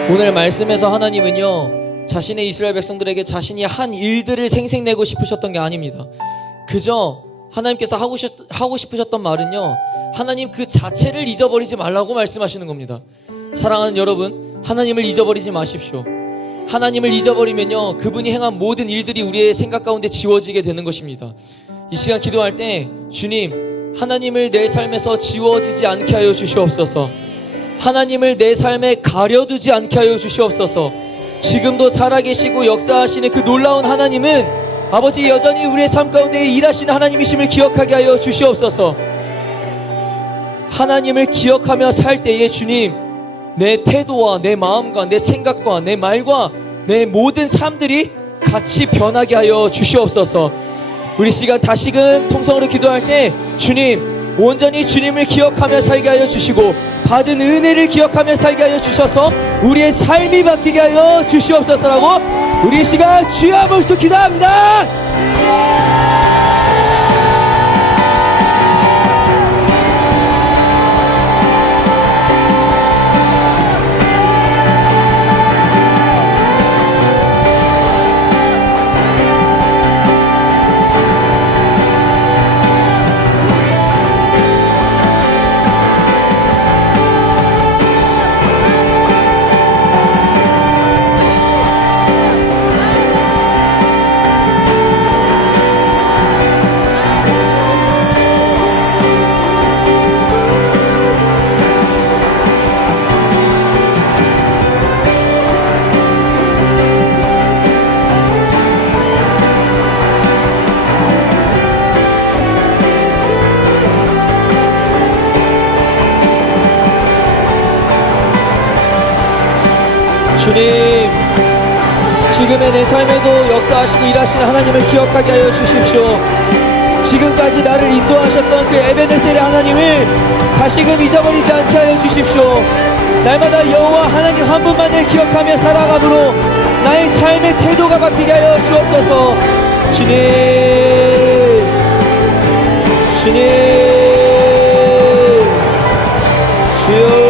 오늘 말씀에서 하나님은요, 자신의 이스라엘 백성들에게 자신이 한 일들을 생색내고 싶으셨던 게 아닙니다. 그저 하나님께서 하고 싶으셨던 말은요, 하나님 그 자체를 잊어버리지 말라고 말씀하시는 겁니다. 사랑하는 여러분, 하나님을 잊어버리지 마십시오. 하나님을 잊어버리면요, 그분이 행한 모든 일들이 우리의 생각 가운데 지워지게 되는 것입니다. 이 시간 기도할 때, 주님, 하나님을 내 삶에서 지워지지 않게 하여 주시옵소서. 하나님을 내 삶에 가려두지 않게 하여 주시옵소서. 지금도 살아계시고 역사하시는 그 놀라운 하나님은 아버지 여전히 우리의 삶 가운데 일하시는 하나님이심을 기억하게 하여 주시옵소서. 하나님을 기억하며 살 때에 주님, 내 태도와 내 마음과 내 생각과 내 말과 내 모든 삶들이 같이 변하게 하여 주시옵소서. 우리 시간 다시금 통성으로 기도할 때 주님, 온전히 주님을 기억하며 살게 하여 주시고 받은 은혜를 기억하며 살게 하여 주셔서 우리의 삶이 바뀌게 하여 주시옵소서라고 우리 시간 주여 한번 더 기도합니다. 주님, 지금의 내 삶에도 역사하시고 일하시는 하나님을 기억하게 하여 주십시오. 지금까지 나를 인도하셨던 그 에베네셀의 하나님을 다시금 잊어버리지 않게 하여 주십시오. 날마다 여호와 하나님 한 분만을 기억하며 살아감으로 나의 삶의 태도가 바뀌게 하여 주옵소서. 주님, 주님, 주여.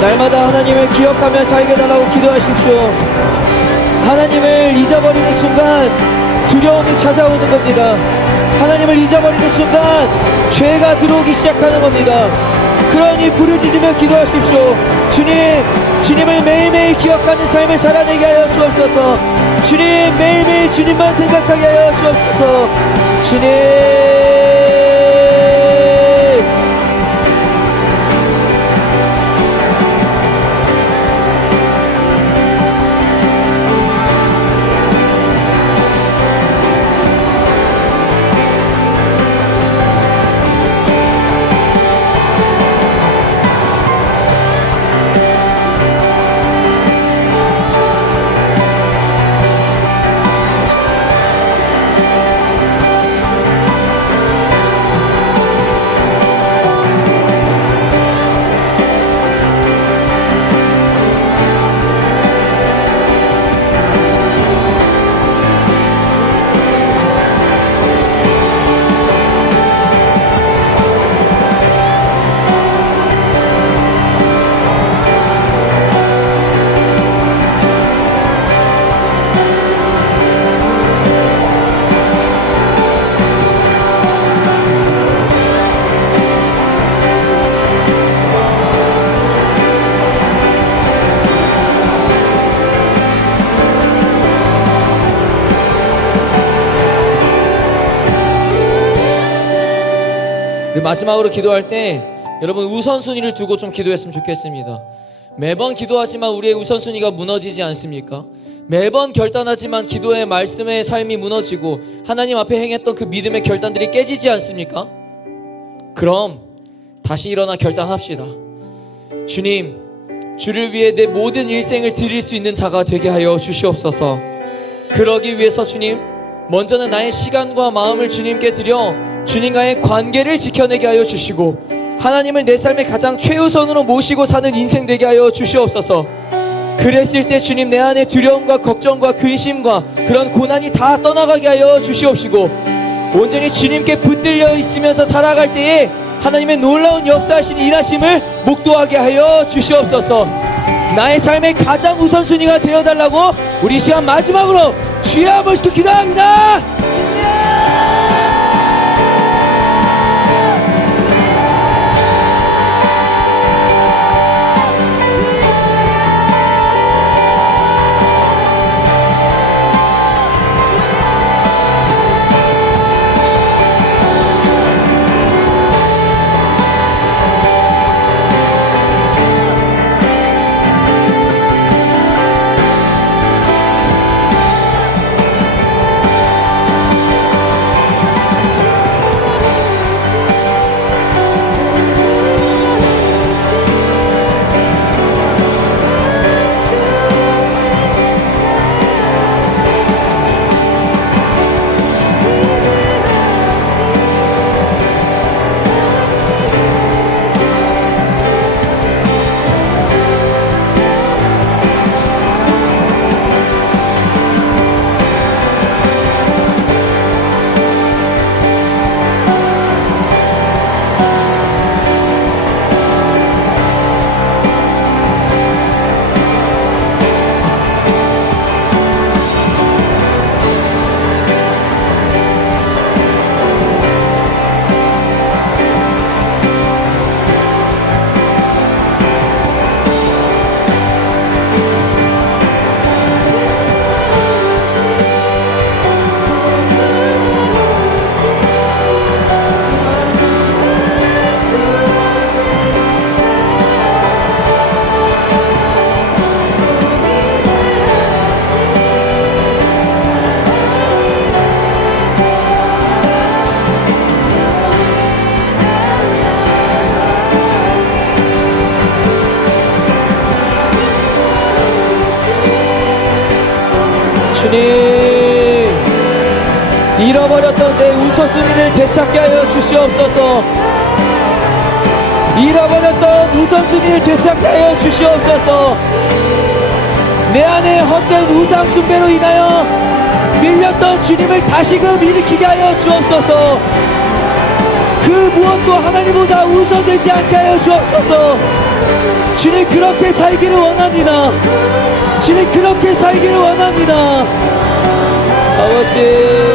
날마다 하나님을 기억하며 살게 달라고 기도하십시오. 하나님을 잊어버리는 순간 두려움이 찾아오는 겁니다. 하나님을 잊어버리는 순간 죄가 들어오기 시작하는 겁니다. 그러니 부르짖으며 기도하십시오. 주님, 주님을 매일매일 기억하는 삶을 살아내게 하여 주옵소서. 주님, 매일매일 주님만 생각하게 하여 주옵소서. 주님, 우리 마지막으로 기도할 때 여러분 우선순위를 두고 좀 기도했으면 좋겠습니다. 매번 기도하지만 우리의 우선순위가 무너지지 않습니까? 매번 결단하지만 기도의 말씀의 삶이 무너지고 하나님 앞에 행했던 그 믿음의 결단들이 깨지지 않습니까? 그럼 다시 일어나 결단합시다. 주님, 주를 위해 내 모든 일생을 드릴 수 있는 자가 되게 하여 주시옵소서. 그러기 위해서 주님, 먼저는 나의 시간과 마음을 주님께 드려 주님과의 관계를 지켜내게 하여 주시고 하나님을 내 삶의 가장 최우선으로 모시고 사는 인생 되게 하여 주시옵소서. 그랬을 때 주님, 내 안에 두려움과 걱정과 근심과 그런 고난이 다 떠나가게 하여 주시옵시고 온전히 주님께 붙들려 있으면서 살아갈 때에 하나님의 놀라운 역사하신 일하심을 목도하게 하여 주시옵소서. 나의 삶의 가장 우선순위가 되어달라고 우리 시간 마지막으로 주여 한번 시켜 기도합니다. 주님, 잃어버렸던 내 우선순위를 되찾게 하여 주시옵소서. 잃어버렸던 우선순위를 되찾게 하여 주시옵소서. 내 안에 헛된 우상 숭배로 인하여 밀렸던 주님을 다시금 일으키게 하여 주옵소서. 그 무엇도 하나님보다 우선되지 않게 하여 주옵소서. 주님, 그렇게 살기를 원합니다. 주님, 그렇게 살기를 원합니다. 아버지,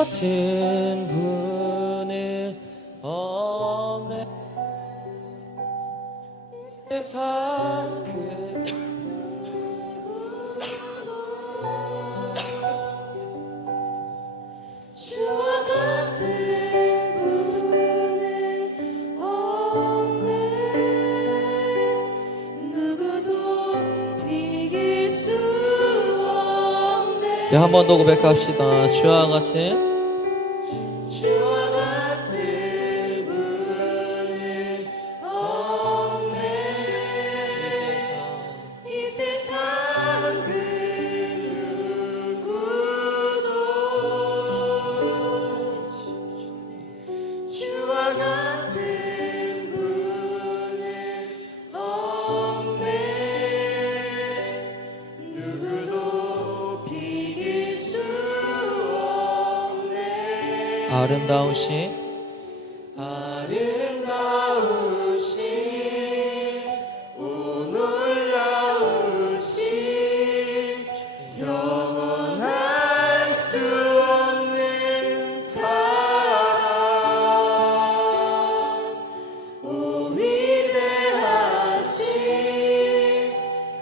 같은 분은 없네. 세상 그 주와 같은 분은 없네. 누구도 비길 수 없네. 네, 한 번 더 고백합시다. 주와 같은 주와 같은 분은 없네. 이 세상 그 누구도 주와 같은 분은 없네. 누구도 비길 수 없네. 아름다우신 오 놀라우신 영원할 수 없는 사랑, 오 위대하신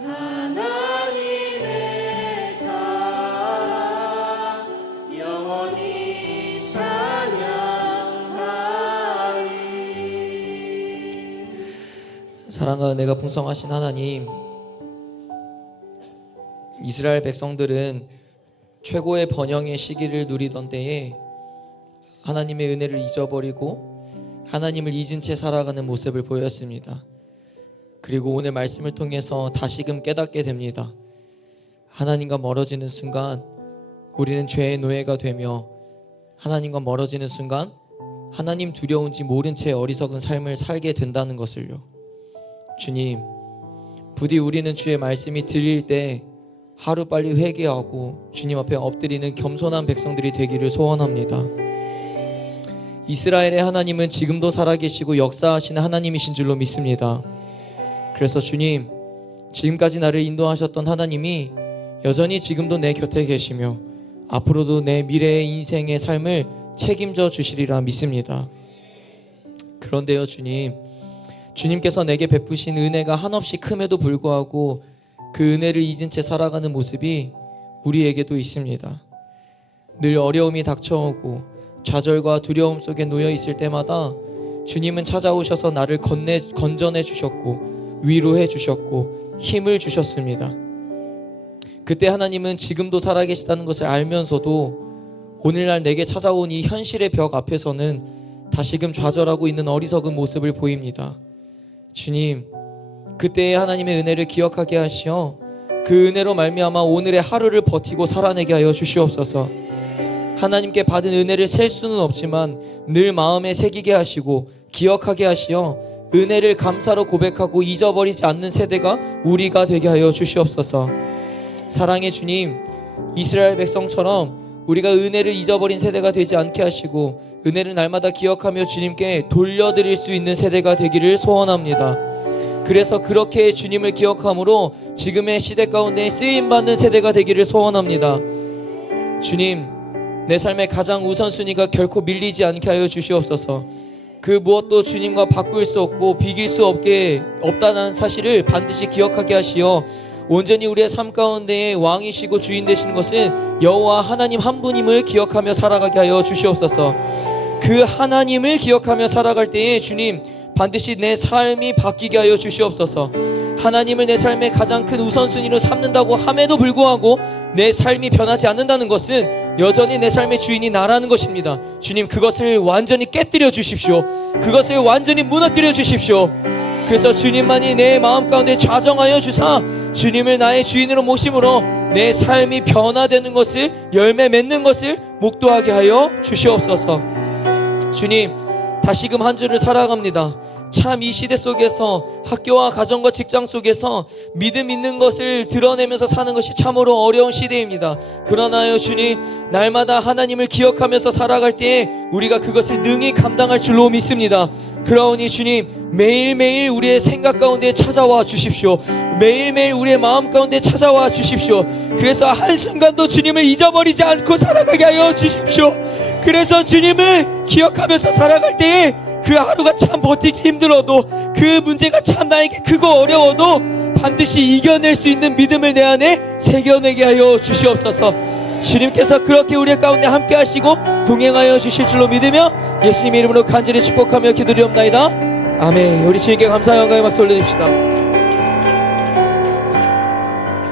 하나님의 사랑, 영원히 찬양하리. 사랑과 은혜가 풍성하신 하나님, 이스라엘 백성들은 최고의 번영의 시기를 누리던 때에 하나님의 은혜를 잊어버리고 하나님을 잊은 채 살아가는 모습을 보였습니다. 그리고 오늘 말씀을 통해서 다시금 깨닫게 됩니다. 하나님과 멀어지는 순간 우리는 죄의 노예가 되며, 하나님과 멀어지는 순간 하나님 두려운지 모른 채 어리석은 삶을 살게 된다는 것을요. 주님, 부디 우리는 주의 말씀이 들릴 때 하루빨리 회개하고 주님 앞에 엎드리는 겸손한 백성들이 되기를 소원합니다. 이스라엘의 하나님은 지금도 살아계시고 역사하시는 하나님이신 줄로 믿습니다. 그래서 주님, 지금까지 나를 인도하셨던 하나님이 여전히 지금도 내 곁에 계시며 앞으로도 내 미래의 인생의 삶을 책임져 주시리라 믿습니다. 그런데요 주님, 주님께서 내게 베푸신 은혜가 한없이 큼에도 불구하고 그 은혜를 잊은 채 살아가는 모습이 우리에게도 있습니다. 늘 어려움이 닥쳐오고 좌절과 두려움 속에 놓여 있을 때마다 주님은 찾아오셔서 나를 건져내 주셨고 위로해 주셨고 힘을 주셨습니다. 그때 하나님은 지금도 살아계시다는 것을 알면서도 오늘날 내게 찾아온 이 현실의 벽 앞에서는 다시금 좌절하고 있는 어리석은 모습을 보입니다. 주님, 그때의 하나님의 은혜를 기억하게 하시어 그 은혜로 말미암아 오늘의 하루를 버티고 살아내게 하여 주시옵소서. 하나님께 받은 은혜를 셀 수는 없지만 늘 마음에 새기게 하시고 기억하게 하시어 은혜를 감사로 고백하고 잊어버리지 않는 세대가 우리가 되게 하여 주시옵소서. 사랑의 주님, 이스라엘 백성처럼 우리가 은혜를 잊어버린 세대가 되지 않게 하시고 은혜를 날마다 기억하며 주님께 돌려드릴 수 있는 세대가 되기를 소원합니다. 그래서 그렇게 주님을 기억함으로 지금의 시대 가운데 쓰임받는 세대가 되기를 소원합니다. 주님, 내 삶의 가장 우선순위가 결코 밀리지 않게 하여 주시옵소서. 그 무엇도 주님과 바꿀 수 없고 비길 수 없다는 사실을 반드시 기억하게 하시어 온전히 우리의 삶 가운데에 왕이시고 주인 되시는 것은 여호와 하나님 한 분임을 기억하며 살아가게 하여 주시옵소서. 그 하나님을 기억하며 살아갈 때에 주님, 반드시 내 삶이 바뀌게 하여 주시옵소서. 하나님을 내 삶의 가장 큰 우선순위로 삼는다고 함에도 불구하고 내 삶이 변하지 않는다는 것은 여전히 내 삶의 주인이 나라는 것입니다. 주님, 그것을 완전히 깨뜨려 주십시오. 그것을 완전히 무너뜨려 주십시오. 그래서 주님만이 내 마음 가운데 좌정하여 주사 주님을 나의 주인으로 모심으로 내 삶이 변화되는 것을, 열매 맺는 것을 목도하게 하여 주시옵소서. 주님, 다시금 한 주를 살아갑니다. 참 이 시대 속에서 학교와 가정과 직장 속에서 믿음 있는 것을 드러내면서 사는 것이 참으로 어려운 시대입니다. 그러나요 주님, 날마다 하나님을 기억하면서 살아갈 때에 우리가 그것을 능히 감당할 줄로 믿습니다. 그러니 주님, 매일매일 우리의 생각 가운데 찾아와 주십시오. 매일매일 우리의 마음 가운데 찾아와 주십시오. 그래서 한순간도 주님을 잊어버리지 않고 살아가게 하여 주십시오. 그래서 주님을 기억하면서 살아갈 때에 그 하루가 참 버티기 힘들어도, 그 문제가 참 나에게 크고 어려워도 반드시 이겨낼 수 있는 믿음을 내 안에 새겨내게 하여 주시옵소서. 주님께서 그렇게 우리 가운데 함께 하시고 동행하여 주실 줄로 믿으며 예수님의 이름으로 간절히 축복하며 기도드리옵나이다. 아멘. 우리 주님께 감사와 영광의 박수 올려줍시다.